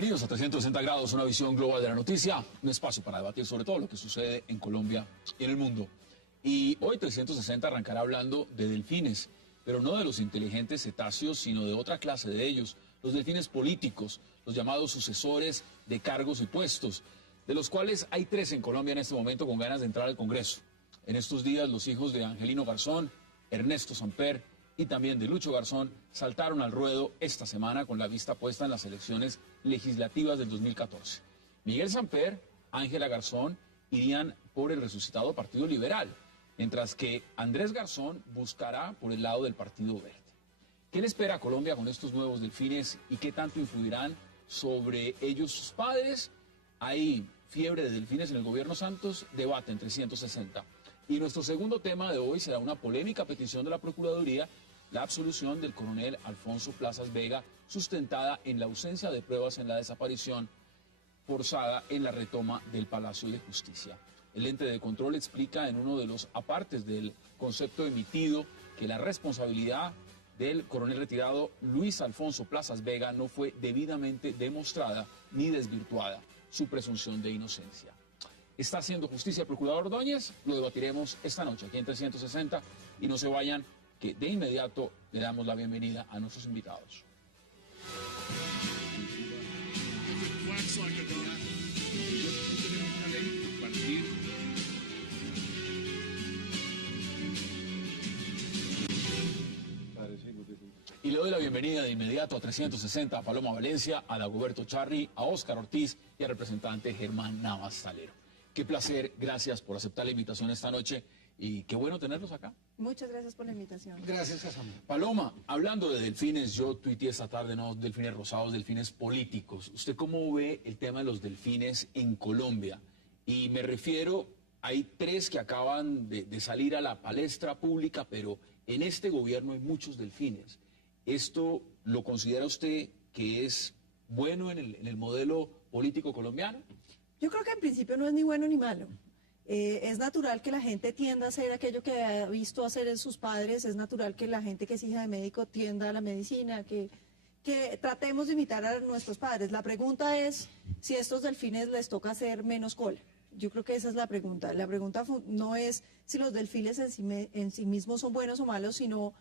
Bienvenidos a 360 grados, una visión global de la noticia, un espacio para debatir sobre todo lo que sucede en Colombia y en el mundo. Y hoy 360 arrancará hablando de delfines, pero no de los inteligentes cetáceos, sino de otra clase de ellos, los delfines políticos, los llamados sucesores de cargos y puestos, de los cuales hay 3 en Colombia en este momento con ganas de entrar al Congreso. En estos días los hijos de Angelino Garzón, Ernesto Samper y también de Lucho Garzón saltaron al ruedo esta semana con la vista puesta en las elecciones legislativas del 2014. Miguel Samper, Ángela Garzón irían por el resucitado Partido Liberal, mientras que Andrés Garzón buscará por el lado del Partido Verde. ¿Qué le espera a Colombia con estos nuevos delfines y qué tanto influirán sobre ellos sus padres? Hay fiebre de delfines en el gobierno Santos, debate en 360. Y nuestro segundo tema de hoy será una polémica petición de la Procuraduría, la absolución del coronel Alfonso Plazas Vega, sustentada en la ausencia de pruebas en la desaparición forzada en la retoma del Palacio de Justicia. El ente de control explica en uno de los apartes del concepto emitido que la responsabilidad del coronel retirado Luis Alfonso Plazas Vega no fue debidamente demostrada ni desvirtuada su presunción de inocencia. ¿Está haciendo justicia el procurador Ordóñez? Lo debatiremos esta noche aquí en 360 y no se vayan, que de inmediato le damos la bienvenida a nuestros invitados. Y le doy la bienvenida de inmediato a 360 a Paloma Valencia, a Dagoberto Charri, a Óscar Ortiz y al representante Germán Navas Salero. Qué placer, gracias por aceptar la invitación esta noche y qué bueno tenerlos acá. Muchas gracias por la invitación. Gracias, Cassandra. Paloma, hablando de delfines, yo tuiteé esta tarde, no delfines rosados, delfines políticos. ¿Usted cómo ve el tema de los delfines en Colombia? Y me refiero, hay 3 que acaban de salir a la palestra pública, pero en este gobierno hay muchos delfines. ¿Esto lo considera usted que es bueno en el modelo político colombiano? Yo creo que en principio no es ni bueno ni malo. Es natural que la gente tienda a hacer aquello que ha visto hacer en sus padres, es natural que la gente que es hija de médico tienda a la medicina, que tratemos de imitar a nuestros padres. La pregunta es si a estos delfines les toca hacer menos cola. Yo creo que esa es la pregunta. La pregunta no es si los delfines en sí mismos son buenos o malos, sino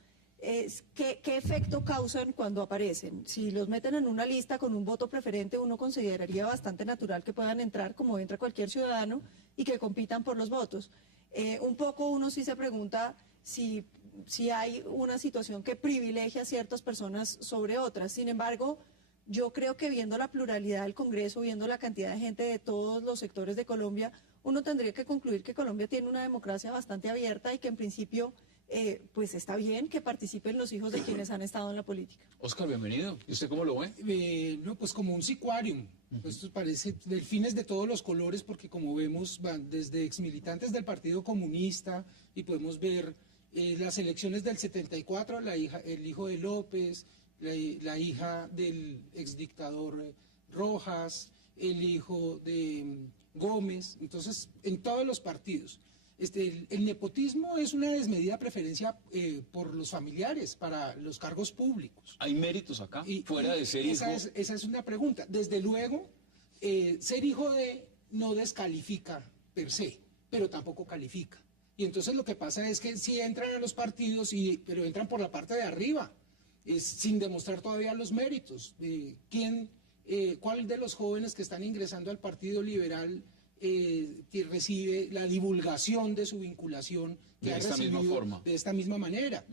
¿qué efecto causan cuando aparecen? Si los meten en una lista con un voto preferente, uno consideraría bastante natural que puedan entrar como entra cualquier ciudadano y que compitan por los votos. Un poco uno sí se pregunta si hay una situación que privilegia a ciertas personas sobre otras. Sin embargo, yo creo que viendo la pluralidad del Congreso, viendo la cantidad de gente de todos los sectores de Colombia, uno tendría que concluir que Colombia tiene una democracia bastante abierta y que en principio pues está bien que participen los hijos de quienes han estado en la política. Óscar, bienvenido. ¿Y usted cómo lo ve? No, pues como un sicuarium. Esto parece delfines de todos los colores porque como vemos van desde exmilitantes del Partido Comunista y podemos ver las elecciones del 74, el hijo de López, la hija del exdictador Rojas, el hijo de Gómez, entonces en todos los partidos. El nepotismo es una desmedida preferencia por los familiares para los cargos públicos. ¿Hay méritos acá, fuera de ser hijo? Esa es una pregunta. Desde luego, ser hijo de no descalifica per se, pero tampoco califica. Y entonces lo que pasa es que si entran a los partidos, pero entran por la parte de arriba, sin demostrar todavía los méritos. ¿Cuál de los jóvenes que están ingresando al Partido Liberal que recibe la divulgación de su vinculación que ha recibido de esta misma manera?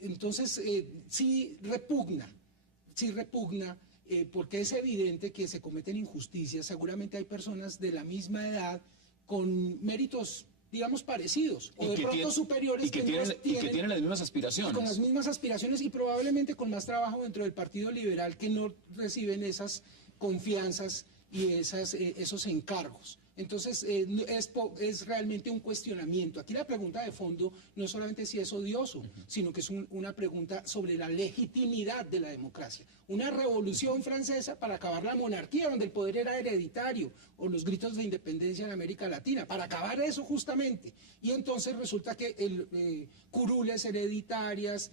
Entonces, sí repugna, porque es evidente que se cometen injusticias. Seguramente hay personas de la misma edad con méritos, digamos, parecidos, o de pronto superiores, y que tienen las mismas aspiraciones. Con las mismas aspiraciones y probablemente con más trabajo dentro del Partido Liberal, que no reciben esas confianzas y esos encargos. Entonces, es realmente un cuestionamiento. Aquí la pregunta de fondo no es solamente si es odioso, sino que es una pregunta sobre la legitimidad de la democracia. Una revolución francesa para acabar la monarquía, donde el poder era hereditario, o los gritos de independencia en América Latina, para acabar eso justamente. Y entonces resulta que curules hereditarias,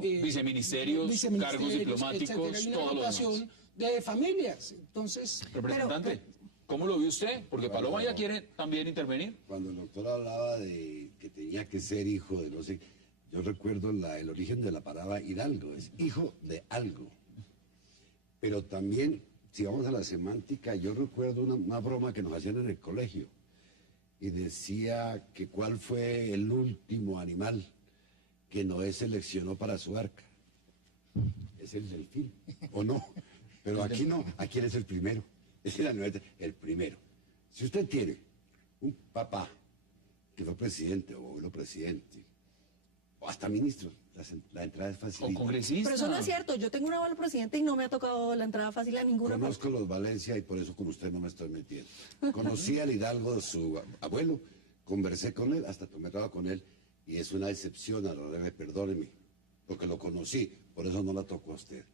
viceministerios, cargos diplomáticos, etcétera, hay una todo lo rotación demás. de familias. Entonces, Representante, ¿cómo lo vio usted? Porque Paloma ya quiere también intervenir. Cuando el doctor hablaba de que tenía que ser hijo de no sé, yo recuerdo el origen de la palabra hidalgo, es hijo de algo. Pero también, si vamos a la semántica, yo recuerdo una broma que nos hacían en el colegio y decía que cuál fue el último animal que Noé seleccionó para su arca. Es el delfín, ¿o no? Pero aquí no, aquí él es el primero. Ese era el primero. Si usted tiene un papá que fue presidente o abuelo presidente, o hasta ministro, la entrada es fácil. O congresista. Pero eso no es cierto. Yo tengo un abuelo presidente y no me ha tocado la entrada fácil a ninguna parte. Conozco los Valencia y por eso con usted no me estoy metiendo. Conocí al Hidalgo de su abuelo, conversé con él, hasta tomé trabajo con él, y es una excepción a la regla, perdóneme, porque lo conocí, por eso no la tocó a usted.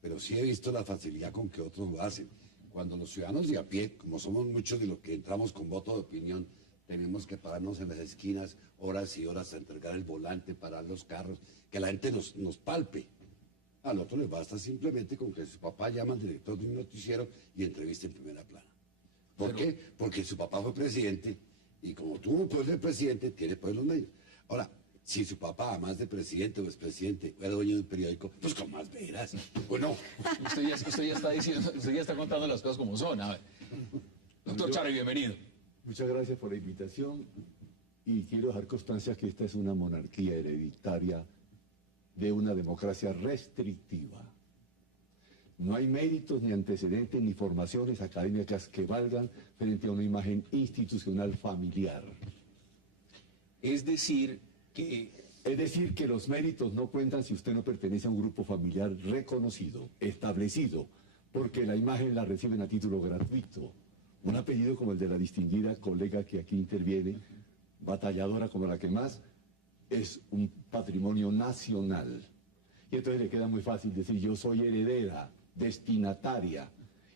Pero sí he visto la facilidad con que otros lo hacen. Cuando los ciudadanos de a pie, como somos muchos de los que entramos con voto de opinión, tenemos que pararnos en las esquinas horas y horas a entregar el volante, parar los carros, que la gente nos palpe. Al otro les basta simplemente con que su papá llama al director de un noticiero y entrevista en primera plana. ¿Por qué? Porque su papá fue presidente y como tuvo poder de presidente, tiene poder los medios. Ahora, si su papá, además de presidente o expresidente, era dueño de un periódico, pues con más veras, ¿o no? Usted ya está diciendo, usted ya está contando las cosas como son. A ver. Doctor Charri, bienvenido. Muchas gracias por la invitación y quiero dejar constancia que esta es una monarquía hereditaria de una democracia restrictiva. No hay méritos, ni antecedentes, ni formaciones académicas que valgan frente a una imagen institucional familiar. Es decir que los méritos no cuentan si usted no pertenece a un grupo familiar reconocido, establecido, porque la imagen la reciben a título gratuito. Un apellido como el de la distinguida colega que aquí interviene, batalladora como la que más, es un patrimonio nacional. Y entonces le queda muy fácil decir, yo soy heredera, destinataria,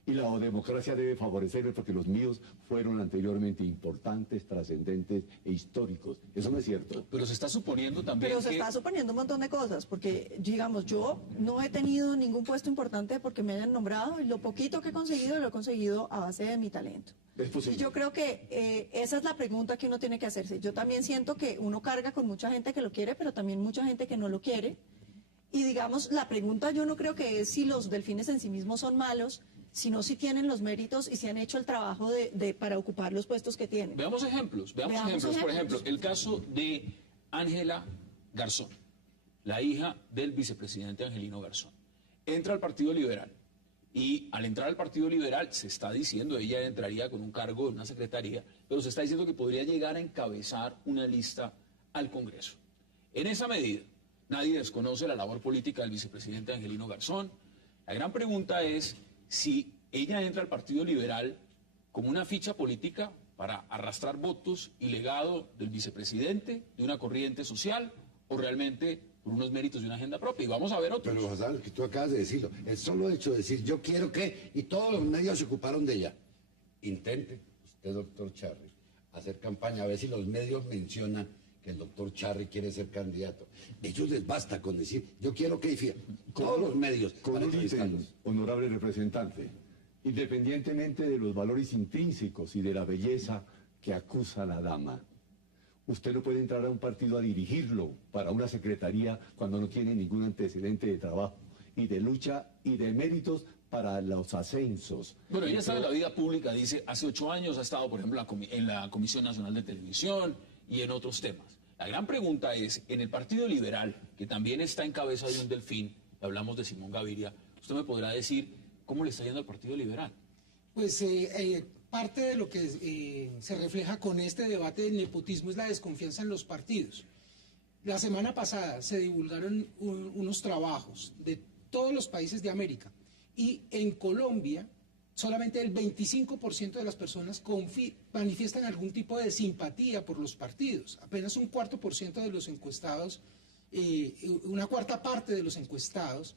y la democracia debe favorecerme porque los míos fueron anteriormente importantes, trascendentes e históricos. Eso no es cierto. pero se está suponiendo también Pero se está suponiendo un montón de cosas, porque, digamos, yo no he tenido ningún puesto importante porque me hayan nombrado, y lo poquito que he conseguido, lo he conseguido a base de mi talento. Es posible. Y yo creo que esa es la pregunta que uno tiene que hacerse. Yo también siento que uno carga con mucha gente que lo quiere, pero también mucha gente que no lo quiere. Y digamos, la pregunta yo no creo que es si los delfines en sí mismos son malos, sino si tienen los méritos y si han hecho el trabajo para ocupar los puestos que tienen. Veamos ejemplos. Por ejemplo, el caso de Ángela Garzón, la hija del vicepresidente Angelino Garzón. Entra al Partido Liberal y al entrar al Partido Liberal se está diciendo, ella entraría con un cargo en una secretaría, pero se está diciendo que podría llegar a encabezar una lista al Congreso. En esa medida, nadie desconoce la labor política del vicepresidente Angelino Garzón. La gran pregunta es si ella entra al Partido Liberal como una ficha política para arrastrar votos y legado del vicepresidente, de una corriente social, o realmente por unos méritos de una agenda propia. Y vamos a ver otros. Pero, Hassan, que tú acabas de decirlo, el solo hecho de decir yo quiero que, y todos los medios se ocuparon de ella. Intente, usted, doctor Charri, hacer campaña, a ver si los medios mencionan que el doctor Charri quiere ser candidato. Ellos les basta con decir, yo quiero que, y fíjate, todos los medios. Con un ítem, honorable representante, independientemente de los valores intrínsecos y de la belleza que acusa la dama, usted no puede entrar a un partido a dirigirlo para una secretaría cuando no tiene ningún antecedente de trabajo y de lucha y de méritos para los ascensos. Bueno, ella está en la vida pública, dice, hace 8 años ha estado, por ejemplo, en la Comisión Nacional de Televisión y en otros temas. La gran pregunta es, en el Partido Liberal, que también está en cabeza de un delfín, hablamos de Simón Gaviria, usted me podrá decir cómo le está yendo al Partido Liberal. Pues parte de lo que se refleja con este debate del nepotismo es la desconfianza en los partidos. La semana pasada se divulgaron unos trabajos de todos los países de América y en Colombia solamente el 25% de las personas manifiestan algún tipo de simpatía por los partidos. Apenas un 4% de los encuestados, una cuarta parte de los encuestados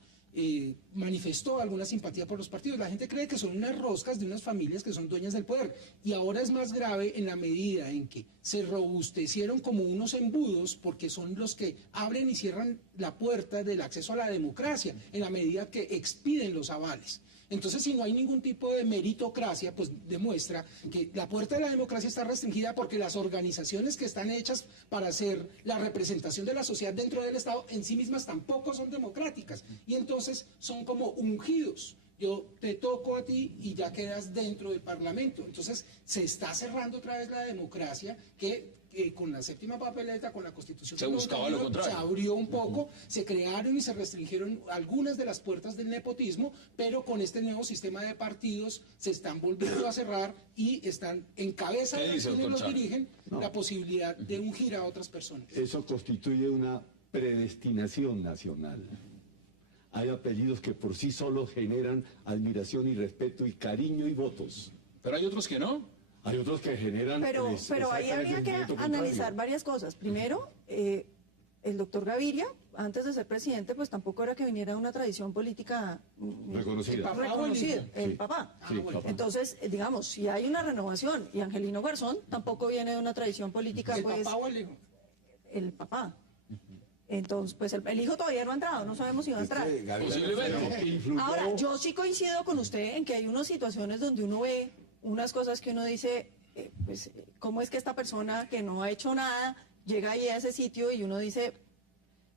manifestó alguna simpatía por los partidos. La gente cree que son unas roscas de unas familias que son dueñas del poder. Y ahora es más grave en la medida en que se robustecieron como unos embudos porque son los que abren y cierran la puerta del acceso a la democracia, en la medida que expiden los avales. Entonces, si no hay ningún tipo de meritocracia, pues demuestra que la puerta de la democracia está restringida porque las organizaciones que están hechas para hacer la representación de la sociedad dentro del Estado en sí mismas tampoco son democráticas. Y entonces son como ungidos. Yo te toco a ti y ya quedas dentro del Parlamento. Entonces se está cerrando otra vez la democracia que con la séptima papeleta, con la Constitución Se del buscaba lo 91, contrario. se abrió un poco, se crearon y se restringieron algunas de las puertas del nepotismo, pero con este nuevo sistema de partidos se están volviendo a cerrar y están en cabeza ¿Qué de dice, quienes doctor los Charlo? dirigen No. la posibilidad de ungir a otras personas. Eso constituye una predestinación nacional. Hay apellidos que por sí solos generan admiración y respeto y cariño y votos. Pero hay otros que no. Hay otros que generan... Pero ahí exactamente habría el que movimiento analizar contrario. varias cosas. Primero, el doctor Gaviria, antes de ser presidente, pues tampoco era que viniera de una tradición política Reconocida. papá. reconocida, el Sí. papá. Sí, bueno. papá. Entonces, digamos, si hay una renovación y Angelino Garzón tampoco viene de una tradición política, ¿El pues papá o el hijo? el papá. Entonces, pues el hijo todavía no ha entrado, no sabemos si va a entrar. Posiblemente. Influyó- Ahora, yo sí coincido con usted en que hay unas situaciones donde uno ve unas cosas que uno dice, pues, ¿cómo es que esta persona que no ha hecho nada llega ahí a ese sitio y uno dice,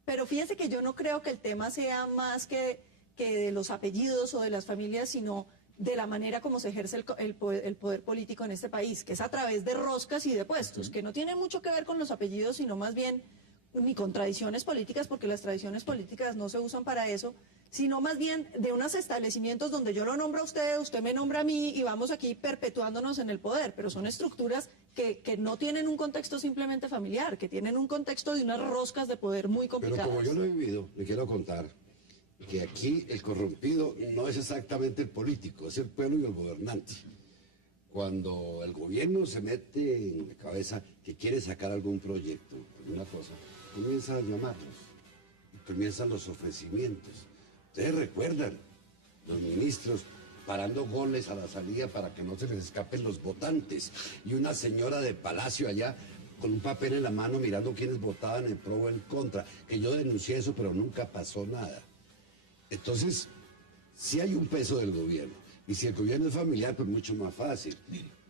pero fíjese que yo no creo que el tema sea más que de los apellidos o de las familias, sino de la manera como se ejerce el poder político en este país, que es a través de roscas y de puestos, que no tiene mucho que ver con los apellidos, sino más bien ni con tradiciones políticas, porque las tradiciones políticas no se usan para eso, sino más bien de unos establecimientos donde yo lo nombro a usted, usted me nombra a mí y vamos aquí perpetuándonos en el poder, pero son estructuras que no tienen un contexto simplemente familiar, que tienen un contexto de unas roscas de poder muy Pero complicadas. como yo lo he vivido, le quiero contar que aquí el corrompido no es exactamente el político, es el pueblo y el gobernante. Cuando el gobierno se mete en la cabeza que quiere sacar algún proyecto, alguna cosa, comienza a llamarlos, comienzan los ofrecimientos. Ustedes recuerdan, los ministros parando goles a la salida para que no se les escapen los votantes, y una señora de Palacio allá con un papel en la mano mirando quiénes votaban en pro o en contra, que yo denuncié eso, pero nunca pasó nada. Entonces, sí hay un peso del gobierno, y si el gobierno es familiar, pues mucho más fácil.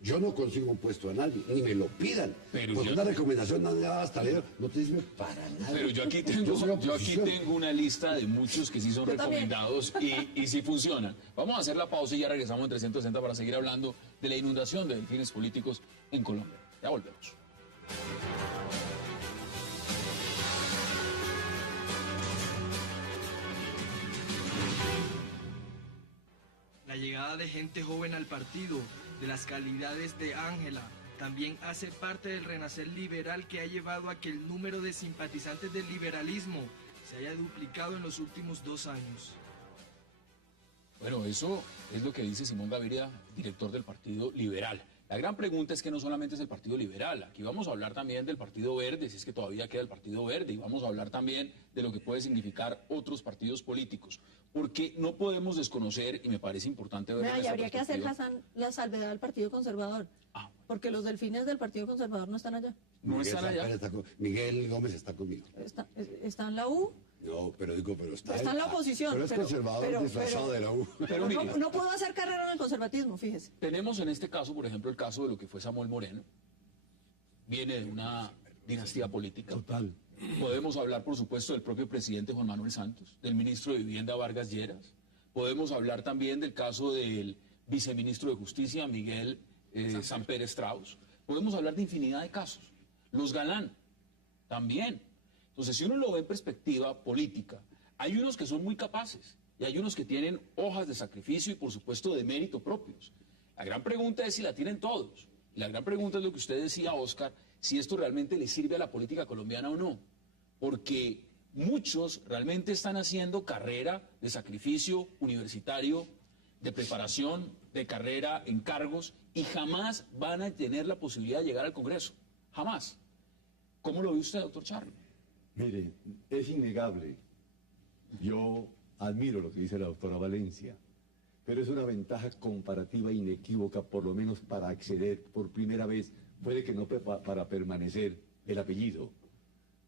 Yo no consigo un puesto a nadie, ni me lo pidan. Pero Por yo- una recomendación no daba hasta leer, no te sirve para nada. Pero yo aquí soy tengo oposición. una lista de muchos que sí son Yo también. recomendados y sí funcionan. Vamos a hacer la pausa y ya regresamos en 360 para seguir hablando de la inundación de delfines políticos en Colombia. Ya volvemos. La llegada de gente joven al partido, de las calidades de Ángela, también hace parte del renacer liberal que ha llevado a que el número de simpatizantes del liberalismo se haya duplicado en los últimos 2 años. Bueno, eso es lo que dice Simón Gaviria, director del Partido Liberal. La gran pregunta es que no solamente es el Partido Liberal, aquí vamos a hablar también del Partido Verde, si es que todavía queda el Partido Verde, y vamos a hablar también de lo que puede significar otros partidos políticos, porque no podemos desconocer, y me parece importante ver Vea, y habría que hacer la salvedad al Partido Conservador, Ah, porque los delfines del Partido Conservador no están allá. no Miguel están allá. Zampera Miguel Gómez está conmigo. Está en la U. No, pero está Está en la oposición, Pero es pero- conservador pero- disfrazado de la U. Pero mire, No puedo hacer carrera en el conservatismo, fíjese. tenemos en este caso, por ejemplo, el caso de lo que fue Samuel Moreno. Viene de una dinastía política. Total. Podemos hablar, por supuesto, del propio presidente Juan Manuel Santos, del ministro de Vivienda Vargas Lleras. Podemos hablar también del caso del viceministro de Justicia, Miguel Samper Strauss. Podemos hablar de infinidad de casos. Los Galán, también. Entonces, si uno lo ve en perspectiva política, hay unos que son muy capaces y hay unos que tienen hojas de sacrificio y, por supuesto, de mérito propios. La gran pregunta es si la tienen todos. Y la gran pregunta es lo que usted decía, Oscar, si esto realmente le sirve a la política colombiana o no. Porque muchos realmente están haciendo carrera de sacrificio universitario, de preparación, de carrera en cargos, y jamás van a tener la posibilidad de llegar al Congreso. Jamás. ¿Cómo lo ve usted, doctor Charlo? Mire, es innegable. Yo admiro lo que dice la doctora Valencia, pero es una ventaja comparativa inequívoca, por lo menos para acceder por primera vez, puede que no para permanecer, el apellido.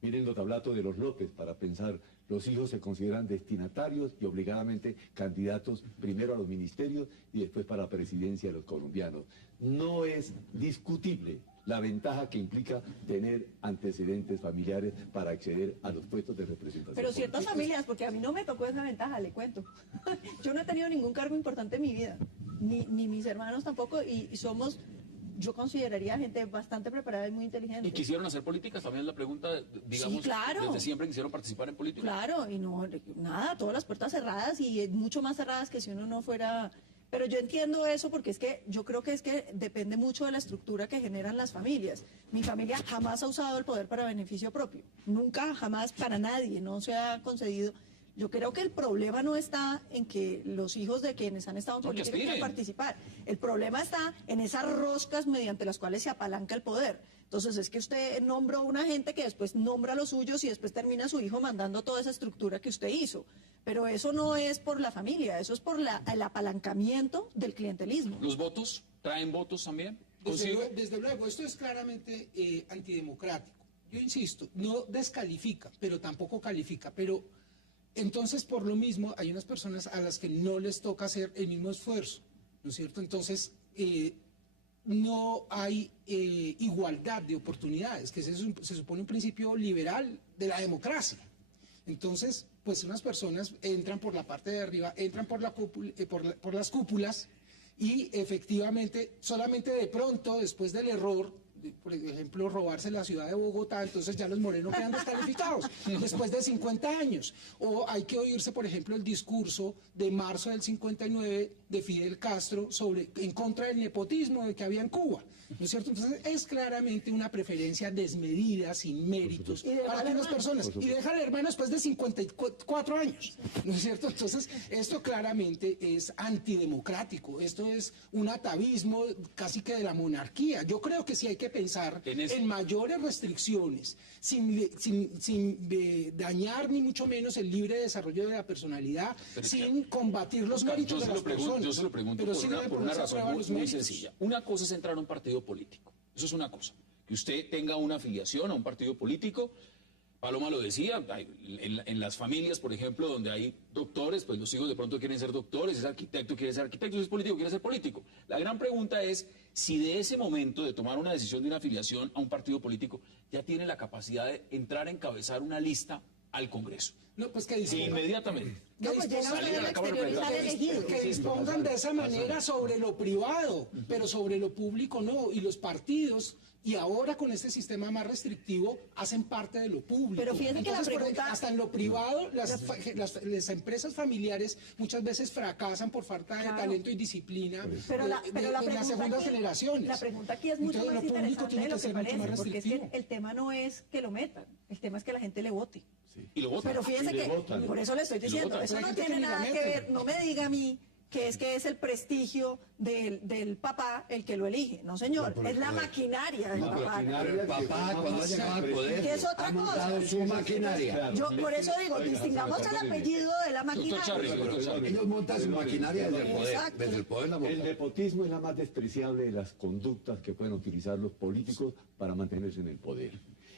Miren los tablatos de los López para pensar, los hijos se consideran destinatarios y obligadamente candidatos primero a los ministerios y después para la presidencia de los colombianos. No es discutible la ventaja que implica tener antecedentes familiares para acceder a los puestos de representación. Pero ciertas política. familias, porque a mí no me tocó esa ventaja, le cuento. Yo no he tenido ningún cargo importante en mi vida, ni mis hermanos tampoco, y somos, yo consideraría gente bastante preparada y muy inteligente. ¿Y quisieron hacer políticas? También es la pregunta, digamos, Sí, claro. desde siempre quisieron participar en política. Claro, y no, nada, todas las puertas cerradas y mucho más cerradas que si uno no fuera... Pero yo entiendo eso porque es que yo creo que es que depende mucho de la estructura que generan las familias. Mi familia jamás ha usado el poder para beneficio propio. Nunca, jamás, para nadie, no se ha concedido. Yo creo que el problema no está en que los hijos de quienes han estado en No, que política quieran aspiren. participar. El problema está en esas roscas mediante las cuales se apalanca el poder. Entonces es que usted nombra a una gente que después nombra a los suyos y después termina su hijo mandando toda esa estructura que usted hizo. Pero eso no es por la familia, eso es por el apalancamiento del clientelismo. ¿Los votos traen votos también? Desde luego, esto es claramente antidemocrático. Yo insisto, no descalifica, pero tampoco califica. Pero entonces, por lo mismo, hay unas personas a las que no les toca hacer el mismo esfuerzo, ¿no es cierto? Entonces, no hay igualdad de oportunidades, que se supone un principio liberal de la democracia. Entonces, pues unas personas entran por la parte de arriba, entran por las cúpulas y efectivamente, solamente de pronto, después del error, por ejemplo, robarse la ciudad de Bogotá, entonces ya los morenos quedan descalificados después de 50 años. O hay que oírse, por ejemplo, el discurso de marzo del 59 de Fidel Castro en contra del nepotismo que había en Cuba, ¿no es cierto? Entonces es claramente una preferencia desmedida, sin méritos, para algunas personas. Y deja al hermano después de 54 años, ¿no es cierto? Entonces esto claramente es antidemocrático, esto es un atavismo casi que de la monarquía. Yo creo que sí hay que pensar en mayores restricciones, sin dañar ni mucho menos el libre desarrollo de la personalidad, sin combatir los méritos de las personas. Yo se lo pregunto Pero por una razón muy méritos. sencilla. Una cosa es entrar a un partido político, eso es una cosa. Que usted tenga una afiliación a un partido político, Paloma lo decía, en las familias, por ejemplo, donde hay doctores, pues los hijos de pronto quieren ser doctores, es arquitecto, quiere ser arquitecto, si es político, quiere ser político. La gran pregunta es si de ese momento de tomar una decisión de una afiliación a un partido político, ya tiene la capacidad de entrar a encabezar una lista al Congreso. No, pues que Sí, inmediatamente. No, pues llega salir usted a la al Cámara de exterior y sale elegido. Que dispongan de esa manera sobre lo privado, pero sobre lo público no. Y los partidos, y ahora con este sistema más restrictivo, hacen parte de lo público. Pero fíjate que la Entonces, pregunta- hasta en lo privado, las empresas familiares muchas veces fracasan por falta de Claro. talento y disciplina Pero la de pregunta las segundas aquí, generaciones. la pregunta aquí es mucho Entonces, más lo público interesante tiene de lo que que ser mucho más parece, porque es que restrictivo. el tema no es que lo metan, el tema es que la gente le vote. Y lo votan. Pero fíjense Y le que, votan. por eso le estoy Y lo diciendo, votan. eso Pero no hay gente tiene que ni la nada que mete. ver, no me diga a mí que es el prestigio del papá el que lo elige, no señor, No, pero es la joder. maquinaria del No, pero papá. Pero el papá, cuando ha llegado al poder, Que es otra ha cosa. montado su maquinaria. Yo por eso digo, Oiga, distingamos el perdóneme. apellido de la Doctor Charri, maquinaria. doctor Charri. Ellos montan su maquinaria desde el poder. Exacto. Desde el poder la El montan. nepotismo es la más despreciable de las conductas que pueden utilizar los políticos para mantenerse en el poder.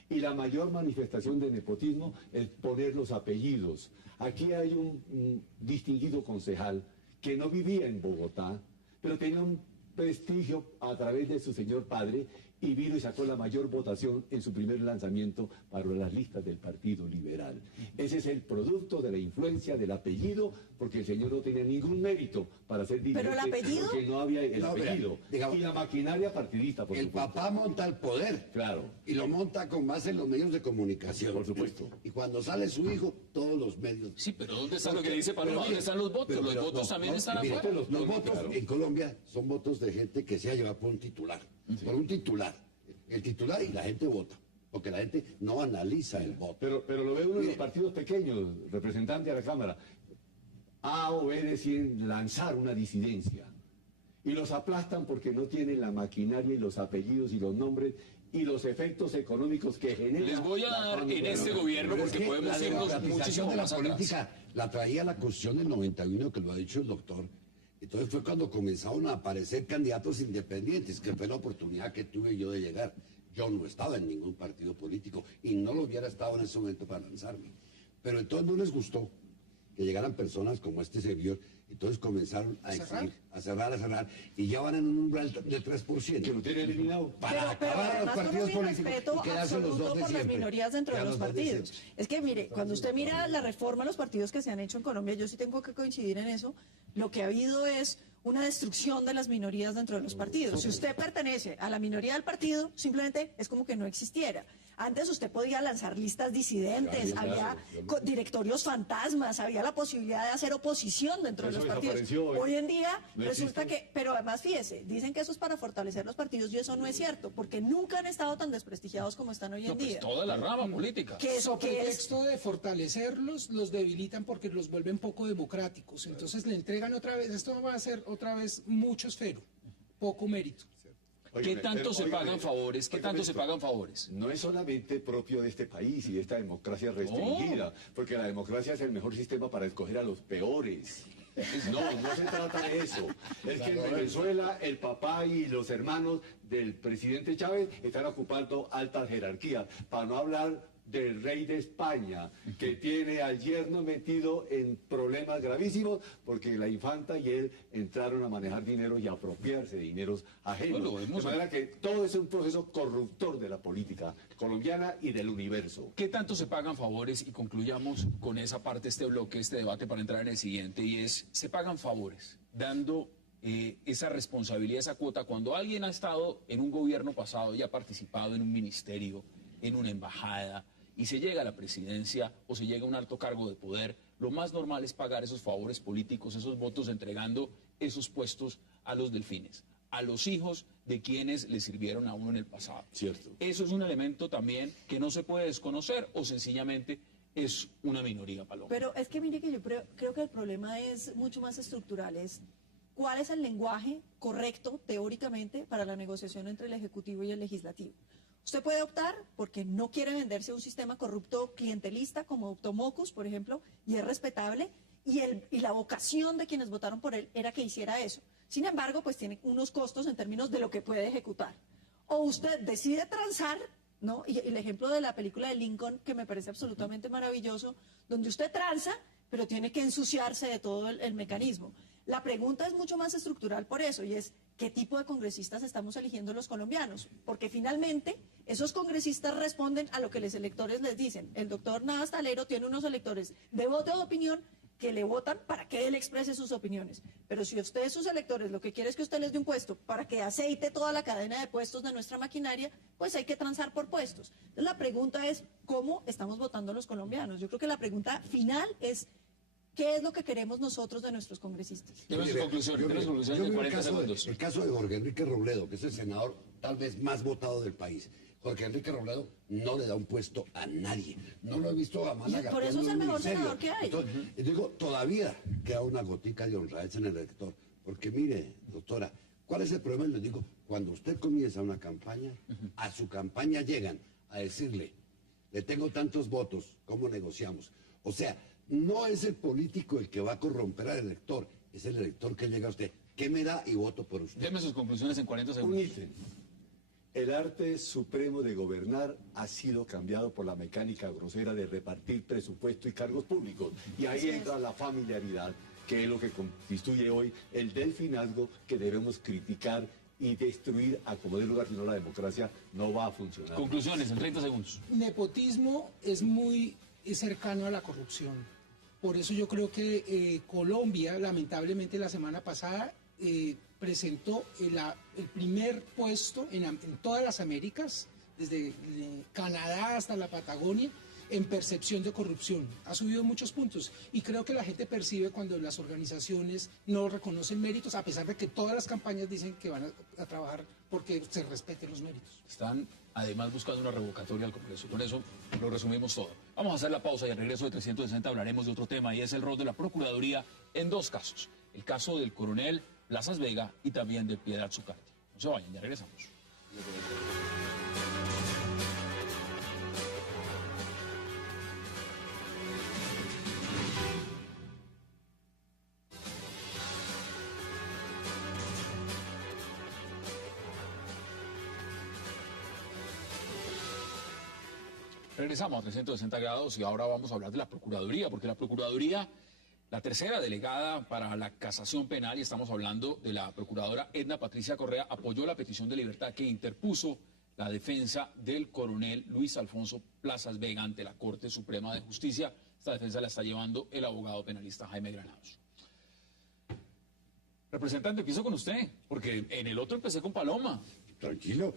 Y la mayor manifestación de nepotismo es poner los apellidos. Aquí hay un distinguido concejal que no vivía en Bogotá, pero tenía un prestigio a través de su señor padre y vino y sacó la mayor votación en su primer lanzamiento para las listas del Partido Liberal. Ese es el producto de la influencia del apellido, porque el señor no tenía ningún mérito para ser dirigente. Pero el apellido- Porque no había el No, mira, apellido. digamos, y la maquinaria partidista, por El supuesto. papá monta el poder. Claro. Y lo monta con base en los medios de comunicación. Por supuesto. Y cuando sale su hijo, todos los medios. Sí, pero ¿dónde está lo que dice Paloma? Pero ¿Dónde están los votos? pero- Los pero votos no, también no, están mira, afuera. Los votos claro. en Colombia son votos de gente que se ha llevado por un titular. Por un titular. El titular y la gente vota. Porque la gente no analiza el voto. Pero lo ve uno en los Mire. partidos pequeños, representante a la Cámara. A o B deciden lanzar una disidencia. Y los aplastan porque no tienen la maquinaria y los apellidos y los nombres y los efectos económicos que generan. Les voy a la dar en familia. este gobierno Pero es porque que podemos la irnos democratización muchísimo de la más atrás. política la traía la Constitución del 91, que lo ha dicho el doctor, Entonces fue cuando comenzaron a aparecer candidatos independientes, que fue la oportunidad que tuve yo de llegar. Yo no estaba en ningún partido político y no lo hubiera estado en ese momento para lanzarme. Pero entonces no les gustó que llegaran personas como este servidor. Entonces comenzaron a exigir, a cerrar, y ya van en un umbral del 3%. Que lo tiene eliminado. Para pero acabar a los además con partidos un políticos irrespeto y quedarse los absoluto dos de por las siempre. minorías dentro de Quedar los dos de partidos. siempre. Es que mire, cuando usted mira la reforma a los partidos que se han hecho en Colombia, yo sí tengo que coincidir en eso, lo que ha habido es una destrucción de las minorías dentro de los partidos. Si usted pertenece a la minoría del partido, simplemente es como que no existiera. Antes usted podía lanzar listas disidentes, había directorios fantasmas, había la posibilidad de hacer oposición dentro de Eso los partidos. desapareció, Hoy en día no resulta existe. que, pero además fíjese, dicen que eso es para fortalecer los partidos y eso no es cierto, porque nunca han estado tan desprestigiados como están hoy en No, pues día. toda la rama política. Que eso Sobre que es pretexto de fortalecerlos, los debilitan porque los vuelven poco democráticos. Entonces le entregan otra vez, esto va a ser otra vez mucho esfero, poco mérito. ¿Qué Óigame, tanto pero, se óigame, pagan favores? ¿Qué óigame tanto se esto. pagan favores? No es solamente propio de este país y de esta democracia restringida, porque la democracia es el mejor sistema para escoger a los peores. No, no se trata de eso. Es que en Venezuela el papá y los hermanos del presidente Chávez están ocupando altas jerarquías, para no hablar del rey de España, que tiene al yerno metido en problemas gravísimos, porque la infanta y él entraron a manejar dinero y a apropiarse de dineros ajenos. Bueno, De manera que todo es un proceso corruptor de la política colombiana y del universo. ¿Qué tanto se pagan favores? Y concluyamos con esa parte, este bloque, este debate para entrar en el siguiente, y es, se pagan favores dando esa responsabilidad, esa cuota, cuando alguien ha estado en un gobierno pasado y ha participado en un ministerio, en una embajada, y se llega a la presidencia o se llega a un alto cargo de poder, lo más normal es pagar esos favores políticos, esos votos, entregando esos puestos a los delfines, a los hijos de quienes le sirvieron a uno en el pasado. Cierto. Eso es un elemento también que no se puede desconocer o sencillamente es una minoría, Paloma. Pero es que mire que yo creo que el problema es mucho más estructural, es cuál es el lenguaje correcto teóricamente para la negociación entre el Ejecutivo y el Legislativo. Usted puede optar porque no quiere venderse a un sistema corrupto clientelista como optó Mocus, por ejemplo, y es respetable, y la vocación de quienes votaron por él era que hiciera eso. Sin embargo, pues tiene unos costos en términos de lo que puede ejecutar. O usted decide transar, ¿no? Y el ejemplo de la película de Lincoln, que me parece absolutamente maravilloso, donde usted transa, pero tiene que ensuciarse de todo el mecanismo. La pregunta es mucho más estructural por eso, y es ¿qué tipo de congresistas estamos eligiendo los colombianos? Porque finalmente esos congresistas responden a lo que los electores les dicen. El doctor Navas Talero tiene unos electores de voto de opinión que le votan para que él exprese sus opiniones. Pero si usted, sus electores, lo que quiere es que usted les dé un puesto para que aceite toda la cadena de puestos de nuestra maquinaria, pues hay que transar por puestos. Entonces la pregunta es ¿cómo estamos votando los colombianos? Yo creo que la pregunta final es ¿qué es lo que queremos nosotros de nuestros congresistas? Deme sus conclusiones, deme sus conclusiones Yo en vi 40 segundos. el caso de Jorge Enrique Robledo, que es el senador tal vez más votado del país. Jorge Enrique Robledo no le da un puesto a nadie. No lo he visto a Amanda Y por García eso es en el un mejor ministerio. senador que hay. Entonces, digo, todavía queda una gotica de honradez en el elector. Porque mire, doctora, ¿cuál es el problema? Les digo, cuando usted comienza una campaña, a su campaña llegan a decirle, le tengo tantos votos, ¿cómo negociamos? O sea, no es el político el que va a corromper al elector, es el elector que llega a usted. ¿Qué me da? Y voto por usted. Deme sus conclusiones en 40 Un segundos. ítem. El arte supremo de gobernar ha sido cambiado por la mecánica grosera de repartir presupuesto y cargos públicos. Y ahí entra la familiaridad, que es lo que constituye hoy el delfinazgo que debemos criticar y destruir a como de lugar, si no la democracia no va a funcionar. Conclusiones en 30 segundos. Nepotismo es muy cercano a la corrupción. Por eso yo creo que Colombia, lamentablemente la semana pasada, presentó el primer puesto en todas las Américas, desde Canadá hasta la Patagonia, en percepción de corrupción. Ha subido muchos puntos y creo que la gente percibe cuando las organizaciones no reconocen méritos, a pesar de que todas las campañas dicen que van a trabajar porque se respeten los méritos. Están además buscando una revocatoria al Congreso. Con eso lo resumimos todo. Vamos a hacer la pausa y al regreso de 360 hablaremos de otro tema y es el rol de la Procuraduría en dos casos. El caso del coronel Plazas Vega y también de Piedad Zucardi. No se vayan, ya regresamos. Regresamos a 360 grados y ahora vamos a hablar de la Procuraduría, porque la Procuraduría, la tercera delegada para la casación penal, y estamos hablando de la procuradora Edna Patricia Correa, apoyó la petición de libertad que interpuso la defensa del coronel Luis Alfonso Plazas Vega ante la Corte Suprema de Justicia. Esta defensa la está llevando el abogado penalista Jaime Granados. Representante, empiezo con usted, porque en el otro empecé con Paloma. Tranquilo.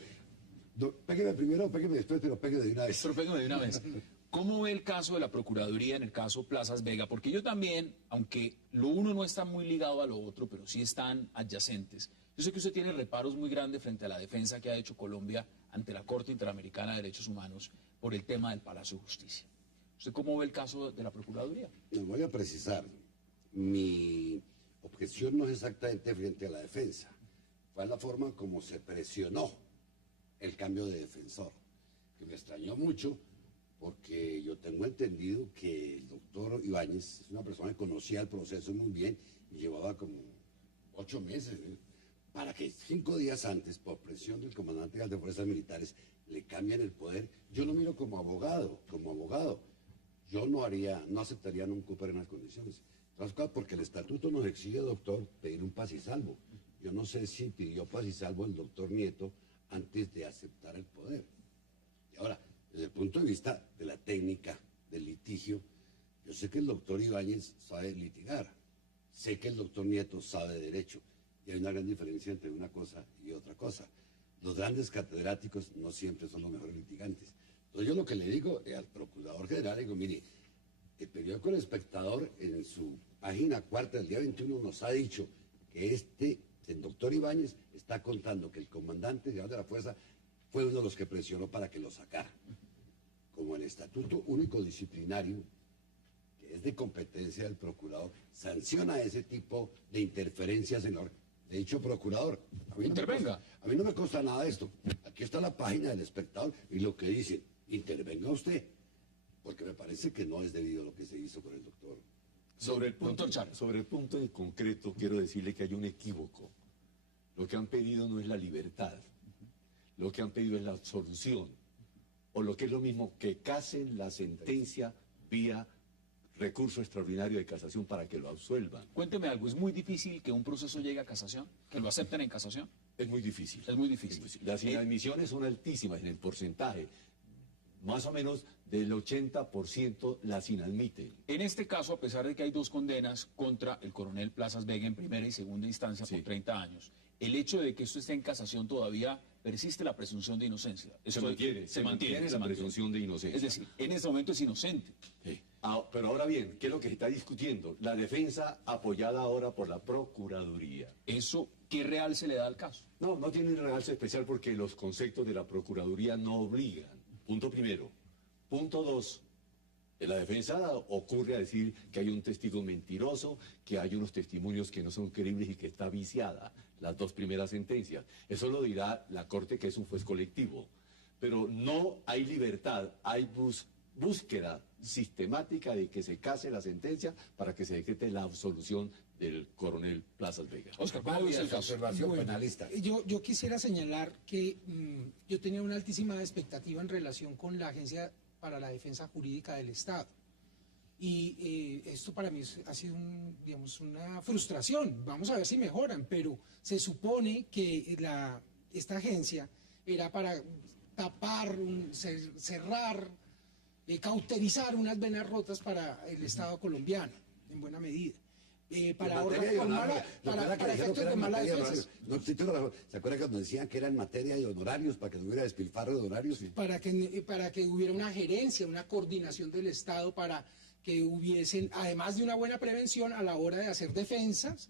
Pégueme primero, pégueme después, pero pégueme de una vez. Pero pégueme de una vez. ¿Cómo ve el caso de la Procuraduría en el caso Plazas Vega? Porque yo también, aunque lo uno no está muy ligado a lo otro, pero sí están adyacentes. Yo sé que usted tiene reparos muy grandes frente a la defensa que ha hecho Colombia ante la Corte Interamericana de Derechos Humanos por el tema del Palacio de Justicia. ¿Usted cómo ve el caso de la Procuraduría? No, voy a precisar. Mi objeción no es exactamente frente a la defensa. Fue la forma como se presionó el cambio de defensor, que me extrañó mucho porque yo tengo entendido que el doctor Ibáñez es una persona que conocía el proceso muy bien y llevaba como 8 meses, para que 5 días antes, por presión del comandante de Fuerzas Militares, le cambien el poder. Yo lo miro como abogado, yo no aceptaría un Cooper en las condiciones. Porque el estatuto nos exige, doctor, pedir un paz y salvo. Yo no sé si pidió paz y salvo el doctor Nieto antes de aceptar el poder. Y ahora, desde el punto de vista de la técnica del litigio, yo sé que el doctor Ibáñez sabe litigar, sé que el doctor Nieto sabe derecho, y hay una gran diferencia entre una cosa y otra cosa. Los grandes catedráticos no siempre son los mejores litigantes. Entonces yo lo que le digo al procurador general, digo, mire, el periódico El Espectador en su página 4 del día 21 nos ha dicho que el doctor Ibáñez está contando que el comandante general de la fuerza fue uno de los que presionó para que lo sacara. Como el estatuto único disciplinario, que es de competencia del procurador, sanciona ese tipo de interferencias en la orden. De hecho, procurador, a mí no me consta nada de esto. Aquí está la página del Espectador y lo que dice, intervenga usted, porque me parece que no es debido a lo que se hizo con el doctor. Sobre el punto en concreto, quiero decirle que hay un equívoco. Lo que han pedido no es la libertad, lo que han pedido es la absolución, o lo que es lo mismo, que casen la sentencia vía recurso extraordinario de casación para que lo absuelvan. Cuénteme algo, ¿es muy difícil que un proceso llegue a casación? ¿Que lo acepten en casación? Es muy difícil. Es muy difícil. Las inadmisiones son altísimas en el porcentaje. Más o menos del 80% las inadmiten. En este caso, a pesar de que hay 2 condenas contra el coronel Plazas Vega en primera y segunda instancia por 30 años, el hecho de que esto esté en casación todavía persiste la presunción de inocencia. Se mantiene la presunción de inocencia. Es decir, en este momento es inocente. Sí. Pero ahora bien, ¿qué es lo que se está discutiendo? La defensa apoyada ahora por la Procuraduría. ¿Eso qué realce le da al caso? No tiene un realce especial porque los conceptos de la Procuraduría no obligan. Punto primero. Punto 2. La defensa ocurre a decir que hay un testigo mentiroso, que hay unos testimonios que no son creíbles y que está viciada. Las 2 primeras sentencias. Eso lo dirá la Corte, que es un juez colectivo. Pero no hay libertad, hay búsqueda sistemática de que se case la sentencia para que se decrete la absolución del coronel Plazas Vega. Oscar, ¿cómo ves el caso? Observación penalista. Yo quisiera señalar que yo tenía una altísima expectativa en relación con la Agencia para la Defensa Jurídica del Estado. Y esto para mí ha sido una frustración. Vamos a ver si mejoran, pero se supone que esta agencia era para tapar, cerrar, cauterizar unas venas rotas para el Estado colombiano, en buena medida. Para efectos de mala defensa. ¿Se acuerda cuando decían que era en materia de honorarios, para que no hubiera despilfarro de honorarios? Sí. Para que hubiera una gerencia, una coordinación del Estado, para que hubiesen, además de una buena prevención a la hora de hacer defensas,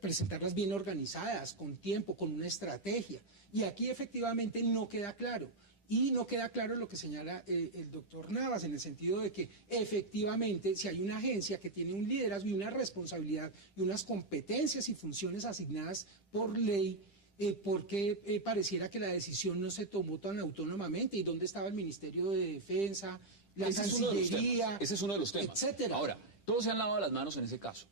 presentarlas bien organizadas, con tiempo, con una estrategia. Y aquí efectivamente no queda claro. Y no queda claro lo que señala el doctor Navas, en el sentido de que efectivamente si hay una agencia que tiene un liderazgo y una responsabilidad y unas competencias y funciones asignadas por ley, ¿por qué pareciera que la decisión no se tomó tan autónomamente? ¿Y dónde estaba el Ministerio de Defensa, la Cancillería? Ese es uno de los temas. Etcétera. Ahora, todos se han lavado las manos en ese caso.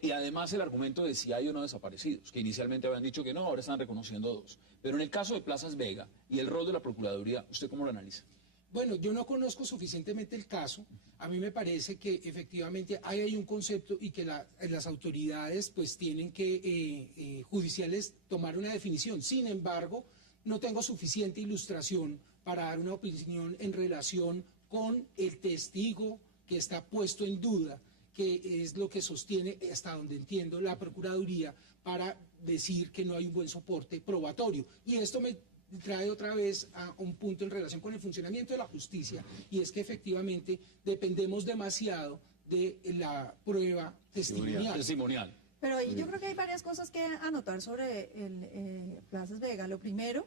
Y además el argumento de si hay o no desaparecidos, que inicialmente habían dicho que no, ahora están reconociendo 2. Pero en el caso de Plazas Vega y el rol de la Procuraduría, ¿usted cómo lo analiza? Bueno, yo no conozco suficientemente el caso. A mí me parece que efectivamente hay un concepto y que las autoridades pues tienen que judiciales tomar una definición. Sin embargo, no tengo suficiente ilustración para dar una opinión en relación con el testigo que está puesto en duda, que es lo que sostiene, hasta donde entiendo, la Procuraduría para decir que no hay un buen soporte probatorio. Y esto me trae otra vez a un punto en relación con el funcionamiento de la justicia, y es que efectivamente dependemos demasiado de la prueba testimonial. Pero ahí yo creo que hay varias cosas que anotar sobre el Plazas Vega. Lo primero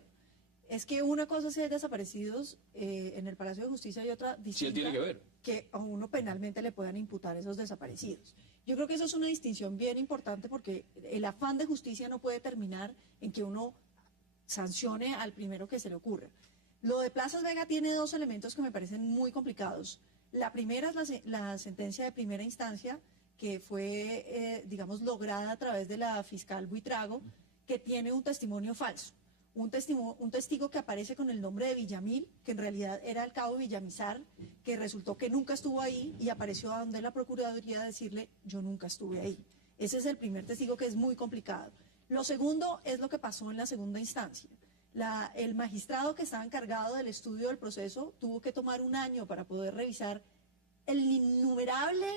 es que una cosa es si hay desaparecidos en el Palacio de Justicia y otra distinta, Sí, él tiene que ver. Que a uno penalmente le puedan imputar esos desaparecidos. Yo creo que eso es una distinción bien importante, porque el afán de justicia no puede terminar en que uno sancione al primero que se le ocurra. Lo de Plazas Vega tiene dos elementos que me parecen muy complicados. La primera es la sentencia de primera instancia, que fue, digamos, lograda a través de la fiscal Buitrago, que tiene un testimonio falso. Un testigo que aparece con el nombre de Villamil, que en realidad era el cabo Villamizar, que resultó que nunca estuvo ahí y apareció a donde la Procuraduría a decirle, yo nunca estuve ahí. Ese es el primer testigo, que es muy complicado. Lo segundo es lo que pasó en la segunda instancia. El magistrado que estaba encargado del estudio del proceso tuvo que tomar un año para poder revisar el innumerable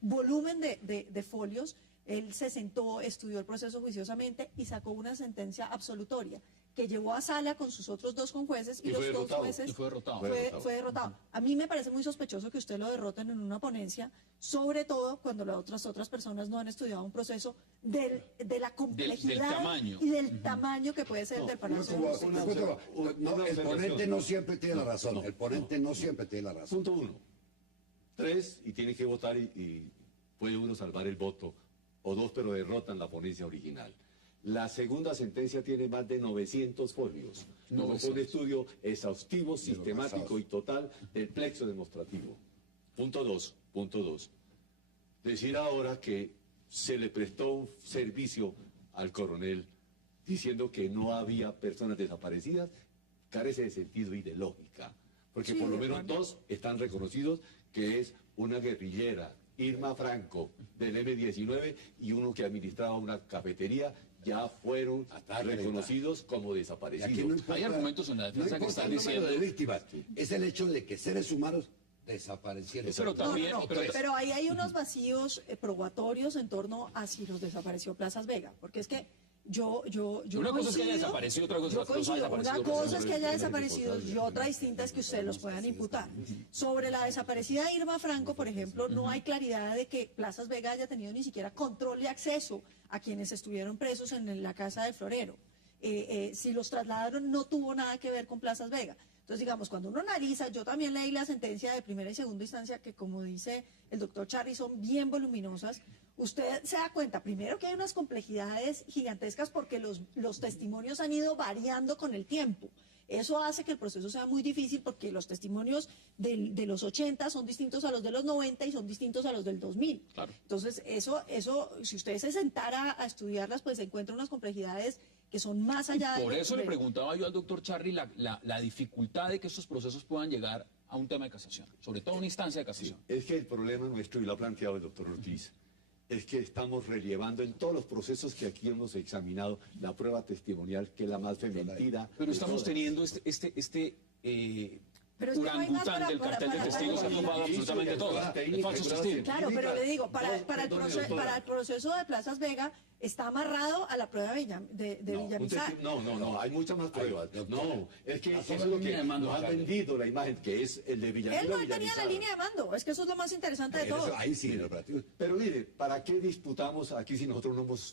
volumen de folios. Él se sentó, estudió el proceso juiciosamente y sacó una sentencia absolutoria que llevó a sala con sus otros dos conjueces y los dos jueces. Y fue derrotado. Fue derrotado. A mí me parece muy sospechoso que usted lo derroten en una ponencia, sobre todo cuando las otras personas no han estudiado un proceso de la complejidad del tamaño. y del tamaño que puede ser del Palacio de Justicia. El ponente no siempre tiene la razón. El ponente no siempre tiene la razón. Punto 1. 3, y tiene que votar y puede uno salvar el voto. O 2, pero derrotan la ponencia original. La segunda sentencia tiene más de 900 folios. Fue un estudio exhaustivo, sistemático y total del plexo demostrativo. Punto 2. Decir ahora que se le prestó un servicio al coronel diciendo que no había personas desaparecidas carece de sentido y de lógica. Porque por lo menos 2 están reconocidos, que es una guerrillera, Irma Franco, del M-19, y uno que administraba una cafetería, ya fueron reconocidos como desaparecidos. Hay argumentos en la defensa que están diciendo de víctimas, es el hecho de que seres humanos desaparecieron. Pero también, pero ahí hay unos vacíos probatorios en torno a si los desapareció Plazas Vega, porque es que una cosa es que haya desaparecido, otra cosa es que los haya desaparecido. Una cosa es que haya desaparecido y otra distinta es que ustedes los puedan imputar. Sobre la desaparecida Irma Franco, por ejemplo, no hay claridad de que Plazas Vega haya tenido ni siquiera control de acceso a quienes estuvieron presos en la casa del Florero. Si los trasladaron, no tuvo nada que ver con Plazas Vega. Entonces, digamos, cuando uno analiza, yo también leí la sentencia de primera y segunda instancia, que como dice el doctor Charri, son bien voluminosas. Usted se da cuenta, primero, que hay unas complejidades gigantescas porque los testimonios han ido variando con el tiempo. Eso hace que el proceso sea muy difícil porque los testimonios de los 80 son distintos a los de los 90 y son distintos a los del 2000. Claro. Entonces, eso, si usted se sentara a estudiarlas, pues se encuentra unas complejidades que son más allá de... Por eso le preguntaba yo al doctor Charri la dificultad de que estos procesos puedan llegar a un tema de casación, sobre todo una instancia de casación. Sí, es que el problema nuestro, y lo ha planteado el doctor Ortiz, es que estamos relevando en todos los procesos que aquí hemos examinado la prueba testimonial, que es la más femenina. Pero estamos teniendo Pero es que no hay más orangután del cartel de testigos que ha tumbado absolutamente todo. Es falso testigo. Claro, pero le digo, para el proceso de Plazas Vega está amarrado a la prueba de Villamizar. No, hay muchas más pruebas. No, es que eso es lo que nos ha vendido la imagen, que es el de Villamizar. Él no tenía la línea de mando, es que eso es lo más interesante de todo. Ahí sí, el operativo. Pero mire, ¿para qué disputamos aquí si nosotros no somos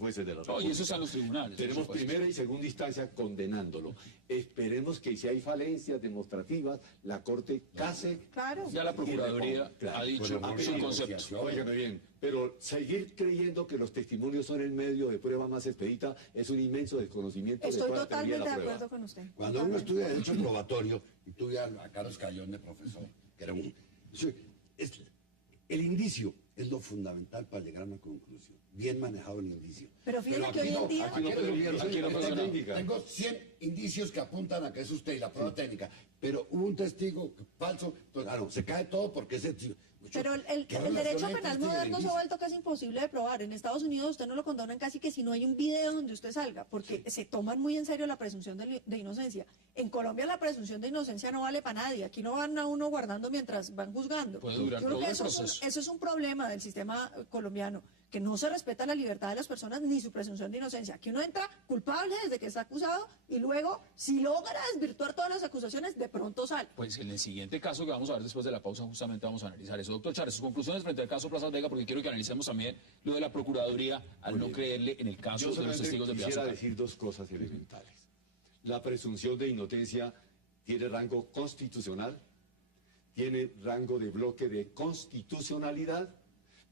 jueces de la República? Y eso está en los tribunales. Tenemos primera y segunda instancia condenándolo. Esperemos que si hay falencias demostrativas, la Corte case. Claro. Ya la Procuraduría ha dicho su concepto. Óigame bien, pero seguir creyendo que los testimonios son el medio de prueba más expedita es un inmenso desconocimiento. Estoy totalmente de acuerdo con usted. Cuando uno estudia Derecho Probatorio, y tuve a Carlos Cayón de profesor, que era el indicio es lo fundamental para llegar a una conclusión. Bien manejado el indicio. Pero fíjate que aquí hoy en no, día... aquí no funciona. técnica. Tengo 100 indicios que apuntan a que es usted y la prueba técnica, pero hubo un testigo falso, pues, no, se cae todo porque ese... Pero el derecho penal moderno se ha vuelto casi imposible de probar. En Estados Unidos usted no lo condonan casi que si no hay un video donde usted salga, porque se toman muy en serio la presunción de inocencia. En Colombia la presunción de inocencia no vale para nadie. Aquí no van a uno guardando mientras van juzgando. Puede durar Yo creo todo que el proceso. eso es un problema del sistema colombiano, que no se respeta la libertad de las personas ni su presunción de inocencia. Aquí uno entra culpable desde que está acusado y luego, si logra desvirtuar todas las acusaciones, de pronto sale. Pues en el siguiente caso que vamos a ver después de la pausa, justamente vamos a analizar eso. Doctor Chávez, sus conclusiones frente al caso Plaza Vega, porque quiero que analicemos también lo de la Procuraduría al no creerle en el caso Yo de los testigos de quisiera Piazza. decir dos cosas elementales. La presunción de inocencia tiene rango constitucional, tiene rango de bloque de constitucionalidad,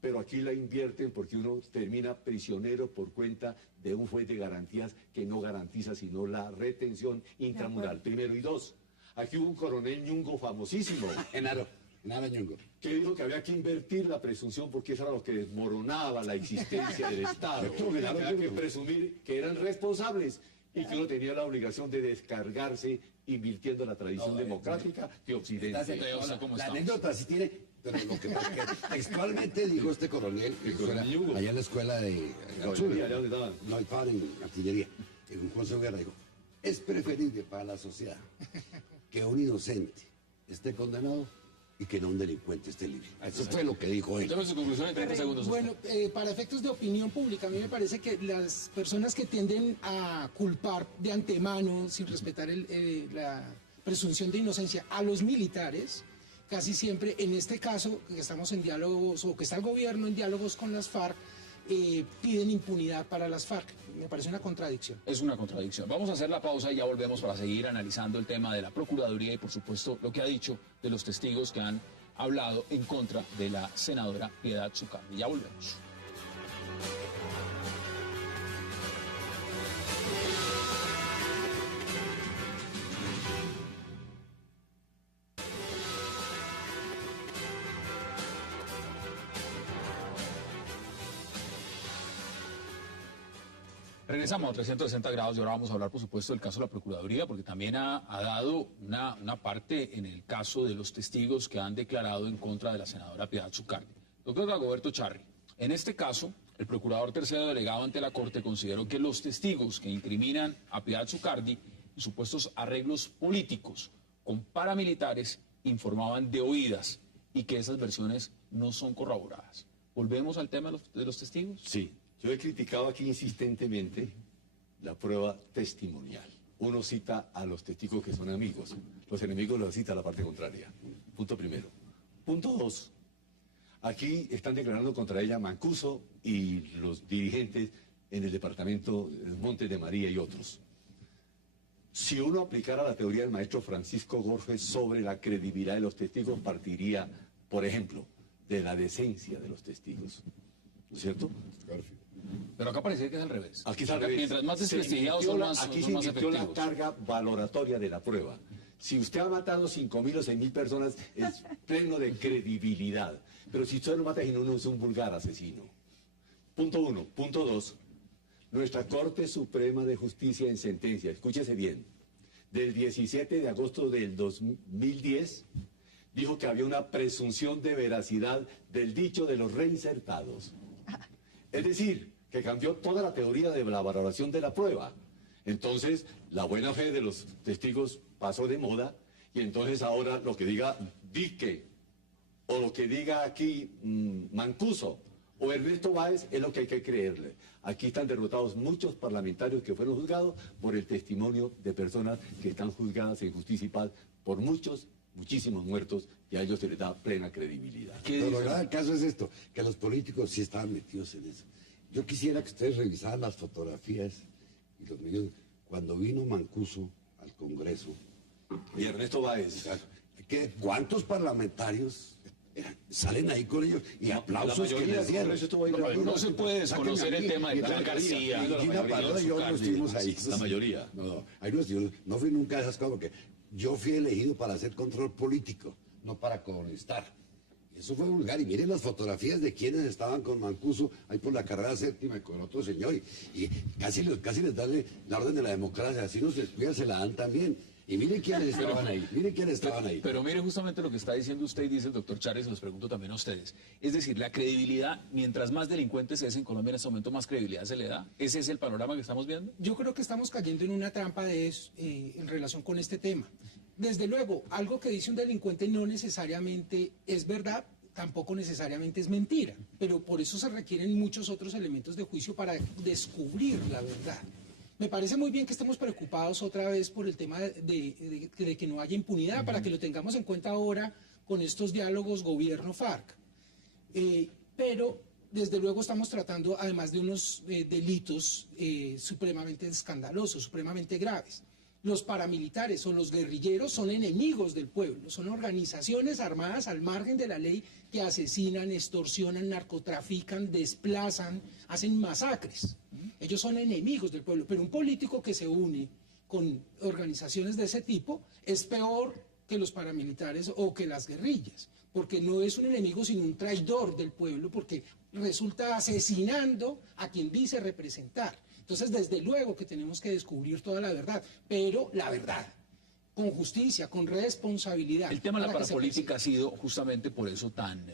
pero aquí la invierten porque uno termina prisionero por cuenta de un juez de garantías que no garantiza sino la retención intramural. Primero, y dos, aquí hubo un coronel Ñungo famosísimo. Genaro Ñungo. Que dijo que había que invertir la presunción porque eso era lo que desmoronaba la existencia del Estado. Que había que presumir que eran responsables y que uno tenía la obligación de descargarse invirtiendo la tradición democrática de Occidente. La anécdota sí tiene, pero lo que pasa es que textualmente dijo este coronel, allá en la escuela de Allá donde estaban. no, estaban en artillería, en un consejo de guerra, dijo, es preferible para la sociedad que un inocente esté condenado y que no un delincuente esté libre. Eso fue lo que dijo él. Dame su conclusión en 30 segundos. Bueno, para efectos de opinión pública, a mí me parece que las personas que tienden a culpar de antemano, sin respetar la presunción de inocencia, a los militares, casi siempre, en este caso, que estamos en diálogos, o que está el gobierno en diálogos con las FARC, piden impunidad para las FARC. Me parece una contradicción. Es una contradicción. Vamos a hacer la pausa y ya volvemos para seguir analizando el tema de la Procuraduría y, por supuesto, lo que ha dicho de los testigos que han hablado en contra de la senadora Piedad Zucardi. Ya volvemos. Regresamos a 360 grados y ahora vamos a hablar, por supuesto, del caso de la Procuraduría, porque también ha dado una parte en el caso de los testigos que han declarado en contra de la senadora Piedad Zucardi. Doctor Dagoberto Charri, en este caso, el procurador tercero delegado ante la Corte consideró que los testigos que incriminan a Piedad Zucardi en supuestos arreglos políticos con paramilitares informaban de oídas y que esas versiones no son corroboradas. ¿Volvemos al tema de los testigos? Sí, yo he criticado aquí insistentemente la prueba testimonial. Uno cita a los testigos que son amigos, los enemigos los cita a la parte contraria. Punto primero. Punto dos, aquí están declarando contra ella Mancuso y los dirigentes en el departamento Montes de María y otros. Si uno aplicara la teoría del maestro Francisco Gorges sobre la credibilidad de los testigos, partiría, por ejemplo, de la decencia de los testigos. ¿No es cierto? Pero acá parece que es al revés. Aquí está al revés. Mientras más desprestigiados son más, aquí son se más invirtió la efectivos. carga valoratoria de la prueba. Si usted ha matado 5.000 o 6.000 personas, es pleno de credibilidad. Pero si usted no mata, sino uno es un vulgar asesino. Punto uno. Punto dos. Nuestra Corte Suprema de Justicia en sentencia, escúchese bien, del 17 de agosto del 2010, dijo que había una presunción de veracidad del dicho de los reinsertados. Es decir, que cambió toda la teoría de la valoración de la prueba. Entonces, la buena fe de los testigos pasó de moda y entonces ahora lo que diga Dique o lo que diga aquí Mancuso o Ernesto Báez es lo que hay que creerle. Aquí están derrotados muchos parlamentarios que fueron juzgados por el testimonio de personas que están juzgadas en justicia y paz por muchísimos muertos y a ellos se les da plena credibilidad. Pero lo grave del caso es esto, que los políticos sí estaban metidos en eso. Yo quisiera que ustedes revisaran las fotografías y los medios. Cuando vino Mancuso al Congreso, Y Ernesto Báez. ¿cuántos parlamentarios salen ahí con ellos? Y aplausos que les dieron. No se puede desconocer el tema de Plan García. Gina Pardo y yo no estuvimos ahí. La mayoría. No, ahí no estuvimos. No fui nunca a esas cosas porque yo fui elegido para hacer control político, no para colonizar. Eso fue vulgar. Y miren las fotografías de quienes estaban con Mancuso ahí por la carrera séptima y con otro señor. Y casi les dan la orden de la democracia. Así nos descuidan, se la dan también. Y miren quiénes estaban ahí. Miren quiénes estaban ahí. Pero mire justamente lo que está diciendo usted y dice el doctor Chávez, se los pregunto también a ustedes. Es decir, la credibilidad, mientras más delincuentes es en Colombia en este momento, más credibilidad se le da. ¿Ese es el panorama que estamos viendo? Yo creo que estamos cayendo en una trampa de eso, en relación con este tema. Desde luego, algo que dice un delincuente no necesariamente es verdad, tampoco necesariamente es mentira, pero por eso se requieren muchos otros elementos de juicio para descubrir la verdad. Me parece muy bien que estemos preocupados otra vez por el tema de que no haya impunidad, para que lo tengamos en cuenta ahora con estos diálogos gobierno-FARC. Pero desde luego estamos tratando, además de unos delitos supremamente escandalosos, supremamente graves. Los paramilitares o los guerrilleros son enemigos del pueblo, son organizaciones armadas al margen de la ley que asesinan, extorsionan, narcotrafican, desplazan, hacen masacres. Ellos son enemigos del pueblo, pero un político que se une con organizaciones de ese tipo es peor que los paramilitares o que las guerrillas, porque no es un enemigo sino un traidor del pueblo, porque resulta asesinando a quien dice representar. Entonces, desde luego que tenemos que descubrir toda la verdad, pero la verdad, con justicia, con responsabilidad. El tema de la parapolítica ha sido justamente por eso tan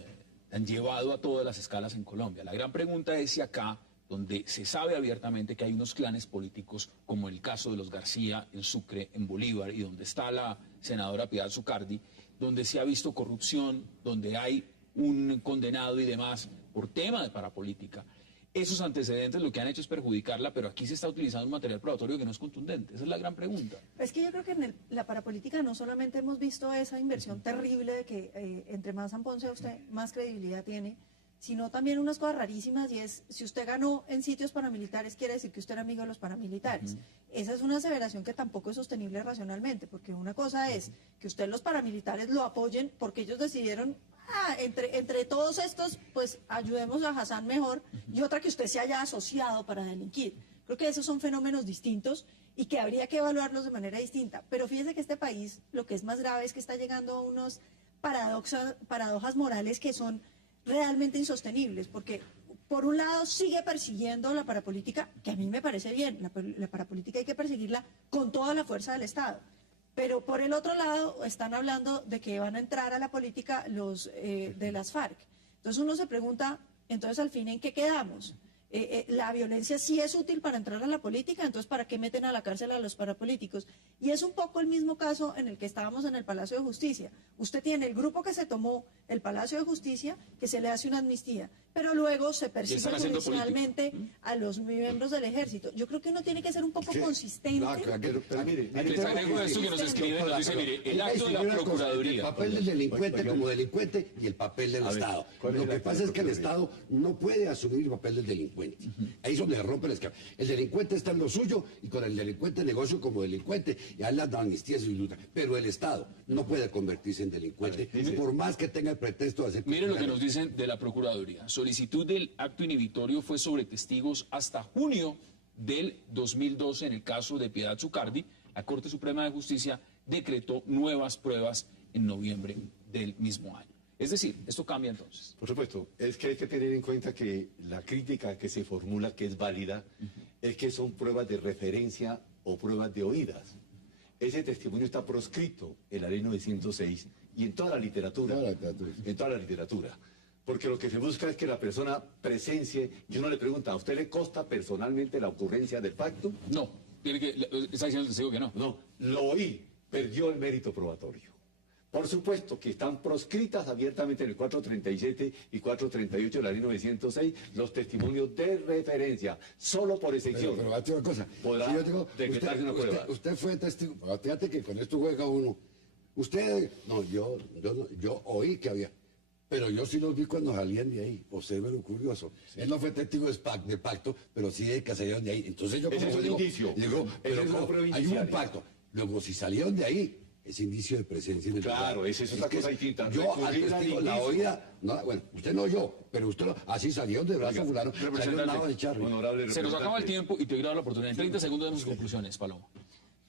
llevado a todas las escalas en Colombia. La gran pregunta es si acá, donde se sabe abiertamente que hay unos clanes políticos, como el caso de los García en Sucre, en Bolívar, y donde está la senadora Piedad Zucardi, donde se ha visto corrupción, donde hay un condenado y demás por tema de parapolítica. Esos antecedentes lo que han hecho es perjudicarla, pero aquí se está utilizando un material probatorio que no es contundente. Esa es la gran pregunta. Es que yo creo que en la parapolítica no solamente hemos visto esa inversión terrible de que entre más San sea usted, más credibilidad tiene, sino también unas cosas rarísimas, y es, si usted ganó en sitios paramilitares, quiere decir que usted era amigo de los paramilitares. Esa es una aseveración que tampoco es sostenible racionalmente, porque una cosa es que usted los paramilitares lo apoyen porque ellos decidieron, entre todos estos, pues ayudemos a Hassan mejor, y otra que usted se haya asociado para delinquir. Creo que esos son fenómenos distintos y que habría que evaluarlos de manera distinta. Pero fíjese que este país, lo que es más grave es que está llegando a unos paradojas morales que son realmente insostenibles, porque por un lado sigue persiguiendo la parapolítica, que a mí me parece bien, la parapolítica hay que perseguirla con toda la fuerza del Estado, pero por el otro lado están hablando de que van a entrar a la política los de las FARC. Entonces uno se pregunta, entonces al fin, ¿en qué quedamos? La violencia sí es útil para entrar a la política, entonces ¿para qué meten a la cárcel a los parapolíticos? Y es un poco el mismo caso en el que estábamos en el Palacio de Justicia. Usted tiene el grupo que se tomó el Palacio de Justicia, que se le hace una amnistía, pero luego se persigue judicialmente a los miembros del ejército. Yo creo que uno tiene que ser un poco consistente. Pero mire, Les agrego esto que nos escribe, nos dice, mire, el acto de la Procuraduría. El papel del delincuente como delincuente y el papel del Estado. Lo que pasa es que el Estado no puede asumir el papel del delincuente. Ahí es donde rompe el esquema. El delincuente está en lo suyo y con el delincuente negocio como delincuente y a él las amnistías y luta. Pero el Estado no puede convertirse en delincuente, por más que tenga el pretexto de hacer... Mire lo que nos dicen de la Procuraduría. Solicitud del acto inhibitorio fue sobre testigos hasta junio del 2012 en el caso de Piedad Zucardi. La Corte Suprema de Justicia decretó nuevas pruebas en noviembre del mismo año. Es decir, esto cambia entonces. por supuesto, es que hay que tener en cuenta que la crítica que se formula, que es válida, es que son pruebas de referencia o pruebas de oídas. Ese testimonio está proscrito en la ley 906 y en toda la literatura. En toda la literatura. Porque lo que se busca es que la persona presencie, y uno le pregunta, ¿a usted le consta personalmente la ocurrencia del pacto? No, tiene que, está diciendo el testigo que no. No, lo oí, perdió el mérito probatorio. Por supuesto que están proscritas abiertamente en el 437 y 438 de la ley 906 los testimonios de referencia, solo por excepción. Pero va a una cosa. Podrá Si yo digo, decretarse una prueba. Usted fue testigo. Fíjate que con esto juega uno. Usted, no, yo oí que había. Pero yo sí los vi cuando salían de ahí. Observe lo curioso. Él no fue testigo de pacto, pero sí de que salieron de ahí. Entonces yo Ese es un indicio. Digo, Ese es una prueba hay un indiciaria. pacto. Luego, si salieron de ahí, es indicio de presencia en el Claro, lugar. esa es otra cosa distinta. Yo al Recurrir al testigo, la indicio. oída, no, bueno, usted no oyó, pero usted así salieron de brazo fulano, salieron al lado de Charlie. Honorable Se nos acaba el representante. tiempo y te voy a dar la oportunidad. En 30 segundos de sus conclusiones, Paloma.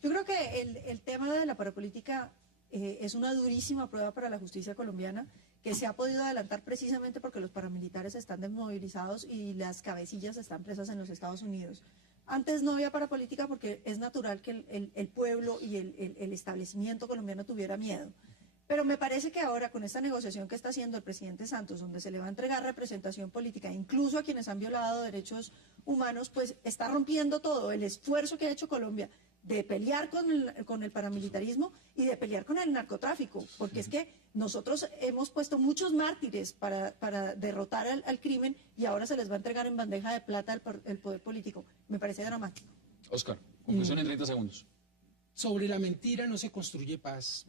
Yo creo que el tema de la parapolítica es una durísima prueba para la justicia colombiana, que se ha podido adelantar precisamente porque los paramilitares están desmovilizados y las cabecillas están presas en los Estados Unidos. Antes no había parapolítica porque es natural que el pueblo y el establecimiento colombiano tuviera miedo. Pero me parece que ahora, con esta negociación que está haciendo el presidente Santos, donde se le va a entregar representación política, incluso a quienes han violado derechos humanos, pues está rompiendo todo el esfuerzo que ha hecho Colombia de pelear con el paramilitarismo y de pelear con el narcotráfico, porque es que nosotros hemos puesto muchos mártires para derrotar al crimen y ahora se les va a entregar en bandeja de plata el poder político. Me parece dramático. Oscar, conclusión en 30 segundos. Sobre la mentira no se construye paz.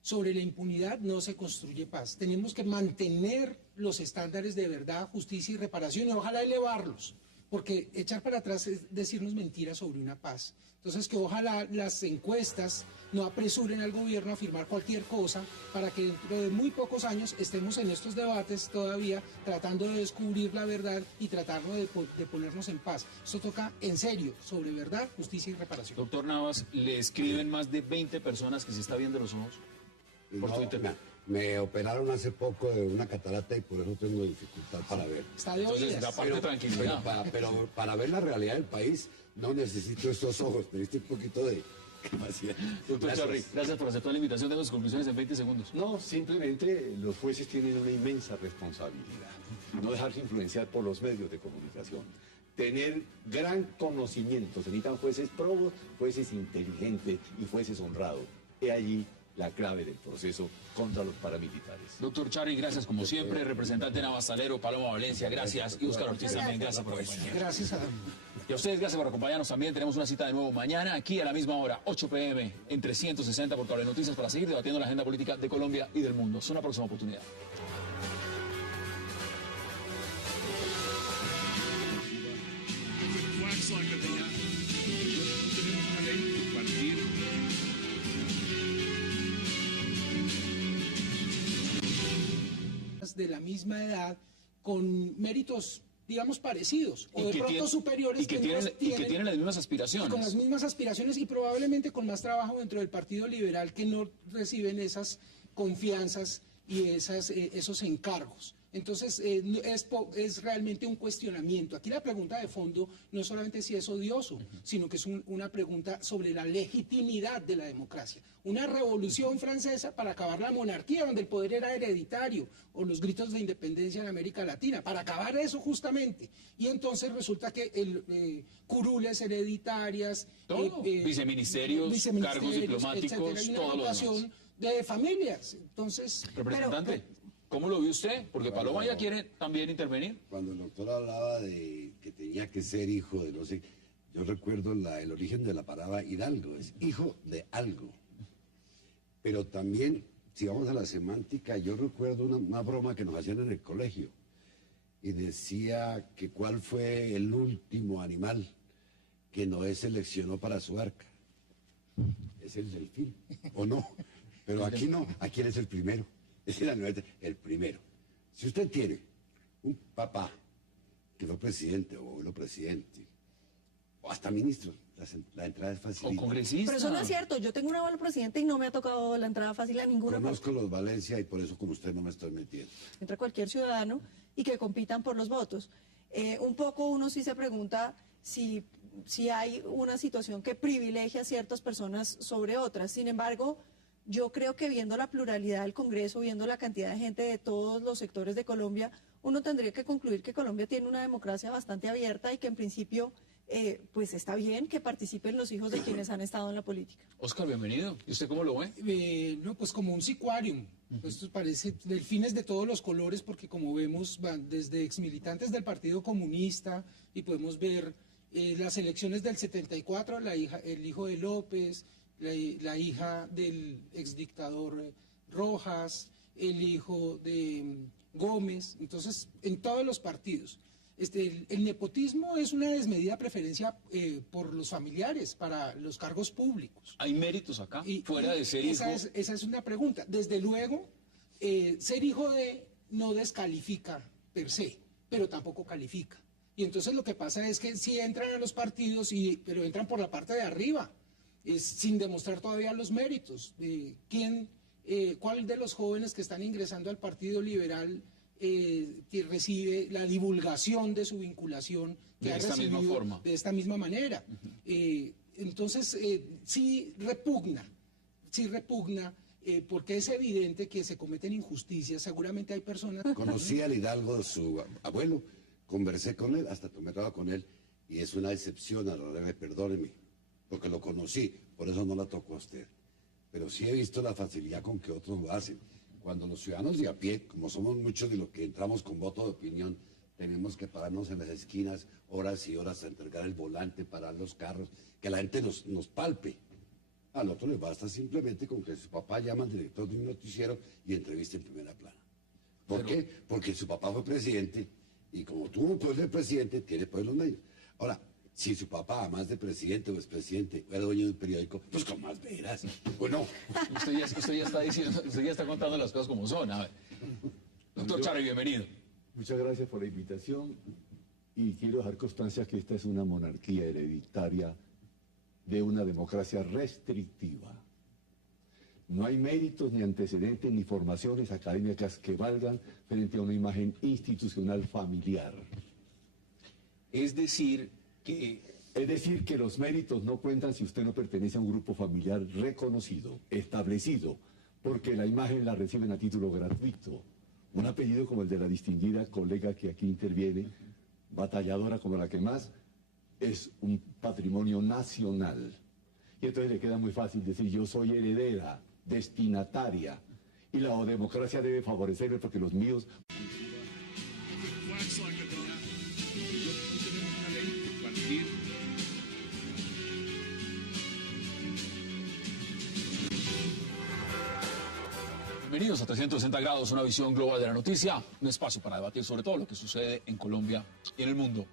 Sobre la impunidad no se construye paz. Tenemos que mantener los estándares de verdad, justicia y reparación y ojalá elevarlos, porque echar para atrás es decirnos mentiras sobre una paz. Entonces que ojalá las encuestas no apresuren al gobierno a firmar cualquier cosa para que dentro de muy pocos años estemos en estos debates todavía tratando de descubrir la verdad y tratando de ponernos en paz. Esto toca en serio sobre verdad, justicia y reparación. Doctor Navas, le escriben más de 20 personas que se está viendo los ojos por No, Twitter. me operaron hace poco de una catarata y por eso tengo dificultad para ver. Está de Entonces, oídas. da parte de tranquilidad. Pero para ver la realidad del país no necesito estos ojos, necesito un poquito de capacidad. Doctor Gracias. Charri, gracias por aceptar la invitación de las conclusiones en 20 segundos. No, simplemente los jueces tienen una inmensa responsabilidad. No dejarse influenciar por los medios de comunicación. Tener gran conocimiento. Se necesitan jueces probos, jueces inteligentes y jueces honrados. He allí la clave del proceso contra los paramilitares. Doctor Charri, gracias como siempre. Representante Navastalero, Paloma Valencia, gracias. Y Óscar Ortiz también, gracias por acompañarnos. Gracias a Y a ustedes, gracias por acompañarnos también. Tenemos una cita de nuevo mañana, aquí a la misma hora, 8 p.m., en 360 por Cable Noticias, para seguir debatiendo la agenda política de Colombia y del mundo. Es una próxima oportunidad. de la misma edad con méritos, digamos, parecidos o de pronto superiores y que tienen las mismas aspiraciones. con las mismas aspiraciones y probablemente con más trabajo dentro del Partido Liberal que no reciben esas confianzas y esos encargos. Entonces, es realmente un cuestionamiento. Aquí la pregunta de fondo no es solamente si es odioso, sino que es una pregunta sobre la legitimidad de la democracia. Una revolución francesa para acabar la monarquía, donde el poder era hereditario, o los gritos de independencia en América Latina, para acabar eso justamente. Y entonces resulta que curules hereditarias, viceministerios, cargos diplomáticos, etcétera, y una todo lo rotación demás. de familias. Entonces, Representante, ¿cómo lo vio usted? Porque Paloma ya quiere también intervenir. Cuando el doctor hablaba de que tenía que ser hijo de no sé, yo recuerdo el origen de la palabra hidalgo, es hijo de algo. Pero también, si vamos a la semántica, yo recuerdo una broma que nos hacían en el colegio y decía que cuál fue el último animal que Noé seleccionó para su arca. Es el delfín, ¿o no? Pero aquí no, aquí él es el primero. Ese era el primero. Si usted tiene un papá que fue presidente o abuelo presidente, o hasta ministro, la entrada es fácil. O congresista. Pero eso no es cierto. Yo tengo un abuelo presidente y no me ha tocado la entrada fácil a ninguna parte. Conozco los Valencia y por eso con usted no me estoy metiendo. Entra cualquier ciudadano y que compitan por los votos. Un poco uno sí se pregunta si hay una situación que privilegia a ciertas personas sobre otras. Sin embargo, yo creo que viendo la pluralidad del Congreso, viendo la cantidad de gente de todos los sectores de Colombia, uno tendría que concluir que Colombia tiene una democracia bastante abierta y que en principio pues está bien que participen los hijos de quienes han estado en la política. Óscar, bienvenido. ¿Y usted cómo lo ve? no, pues como un sicuarium. Esto parece delfines de todos los colores porque como vemos van desde exmilitantes del Partido Comunista y podemos ver las elecciones del 74, el hijo de López, la hija del exdictador Rojas, el hijo de Gómez, entonces en todos los partidos. El nepotismo es una desmedida preferencia por los familiares para los cargos públicos. ¿Hay méritos acá? Fuera de ser hijo. Esa es una pregunta. Desde luego, ser hijo de no descalifica per se, pero tampoco califica. Y entonces lo que pasa es que sí entran a los partidos, pero entran por la parte de arriba, sin demostrar todavía los méritos. ¿Quién ¿cuál de los jóvenes que están ingresando al Partido Liberal que recibe la divulgación de su vinculación que ha recibido de esta misma manera? Entonces, sí repugna, porque es evidente que se cometen injusticias. Seguramente hay personas... Conocí al Hidalgo de su abuelo, conversé con él, hasta tomé trabajo con él, y es una excepción a la regla, perdóneme, porque lo conocí, por eso no la tocó a usted. Pero sí he visto la facilidad con que otros lo hacen. Cuando los ciudadanos de a pie, como somos muchos de los que entramos con voto de opinión, tenemos que pararnos en las esquinas horas y horas a entregar el volante, parar los carros, que la gente nos palpe. Al otro le basta simplemente con que su papá llama al director de un noticiero y entrevista en primera plana. ¿Por qué? Porque su papá fue presidente y como tuvo poder de presidente, tiene poder los medios. Ahora, si su papá, además de presidente o expresidente, era dueño de un periódico, pues con más veras, ¿o no? Usted ya está diciendo, usted ya está contando las cosas como son. A ver. Doctor Charri, bienvenido. Muchas gracias por la invitación y quiero dejar constancia que esta es una monarquía hereditaria de una democracia restrictiva. No hay méritos, ni antecedentes, ni formaciones académicas que valgan frente a una imagen institucional familiar. Es decir que los méritos no cuentan si usted no pertenece a un grupo familiar reconocido, establecido, porque la imagen la reciben a título gratuito. Un apellido como el de la distinguida colega que aquí interviene, batalladora como la que más, es un patrimonio nacional. Y entonces le queda muy fácil decir, yo soy heredera, destinataria, y la democracia debe favorecerme porque los míos... Bienvenidos a 360 grados, una visión global de la noticia, un espacio para debatir sobre todo lo que sucede en Colombia y en el mundo.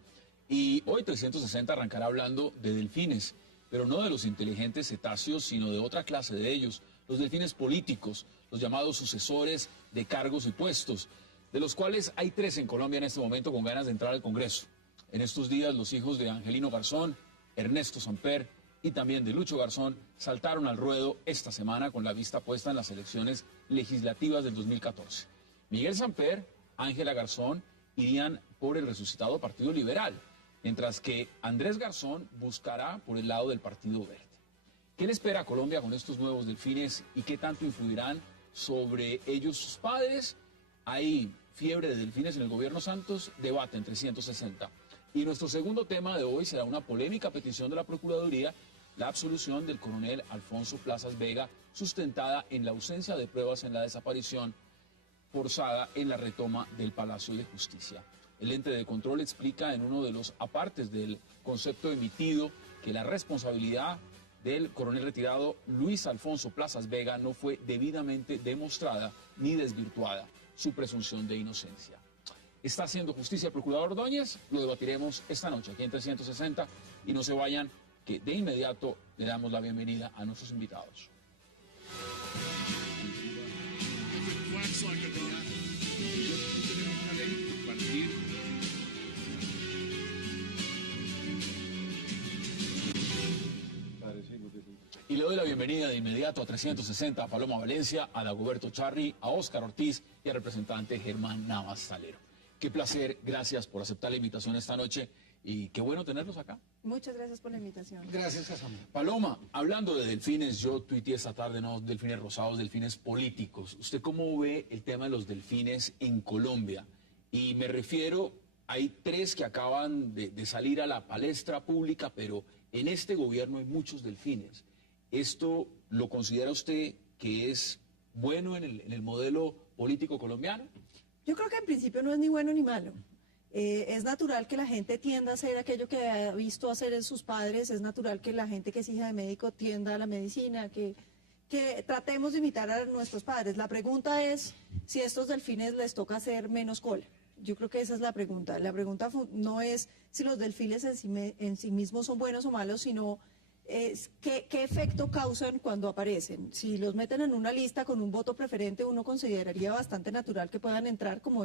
Y hoy 360 arrancará hablando de delfines, pero no de los inteligentes cetáceos, sino de otra clase de ellos, los delfines políticos, los llamados sucesores de cargos y puestos, de los cuales hay 3 en Colombia en este momento con ganas de entrar al Congreso. En estos días los hijos de Angelino Garzón, Ernesto Samper y también de Lucho Garzón saltaron al ruedo esta semana con la vista puesta en las elecciones legislativas del 2014. Miguel Samper, Ángela Garzón irían por el resucitado Partido Liberal, mientras que Andrés Garzón buscará por el lado del Partido Verde. ¿Qué le espera a Colombia con estos nuevos delfines y qué tanto influirán sobre ellos sus padres? Hay fiebre de delfines en el gobierno Santos, debate en 360. Y nuestro segundo tema de hoy será una polémica petición de la Procuraduría, la absolución del coronel Alfonso Plazas Vega, sustentada en la ausencia de pruebas en la desaparición forzada en la retoma del Palacio de Justicia. El ente de control explica en uno de los apartes del concepto emitido que la responsabilidad del coronel retirado Luis Alfonso Plazas Vega no fue debidamente demostrada ni desvirtuada su presunción de inocencia. ¿Está haciendo justicia el procurador Ordóñez? Lo debatiremos esta noche aquí en 360 y no se vayan, que de inmediato le damos la bienvenida a nuestros invitados. Y le doy la bienvenida de inmediato a 360 a Paloma Valencia, a Dagoberto Charri, a Óscar Ortiz y al representante Germán Navas Salero. Qué placer, gracias por aceptar la invitación esta noche y qué bueno tenerlos acá. Muchas gracias por la invitación. Gracias, Casamo. Paloma, hablando de delfines, yo tuiteé esta tarde, no delfines rosados, delfines políticos. ¿Usted cómo ve el tema de los delfines en Colombia? Y me refiero, hay 3 que acaban de salir a la palestra pública, pero en este gobierno hay muchos delfines. ¿Esto lo considera usted que es bueno en el modelo político colombiano? Yo creo que en principio no es ni bueno ni malo. Es natural que la gente tienda a hacer aquello que ha visto hacer en sus padres, es natural que la gente que es hija de médico tienda a la medicina, que tratemos de imitar a nuestros padres. La pregunta es si a estos delfines les toca hacer menos cola. Yo creo que esa es la pregunta. La pregunta no es si los delfines en sí mismos son buenos o malos, sino ¿qué efecto causan cuando aparecen? Si los meten en una lista con un voto preferente, uno consideraría bastante natural que puedan entrar como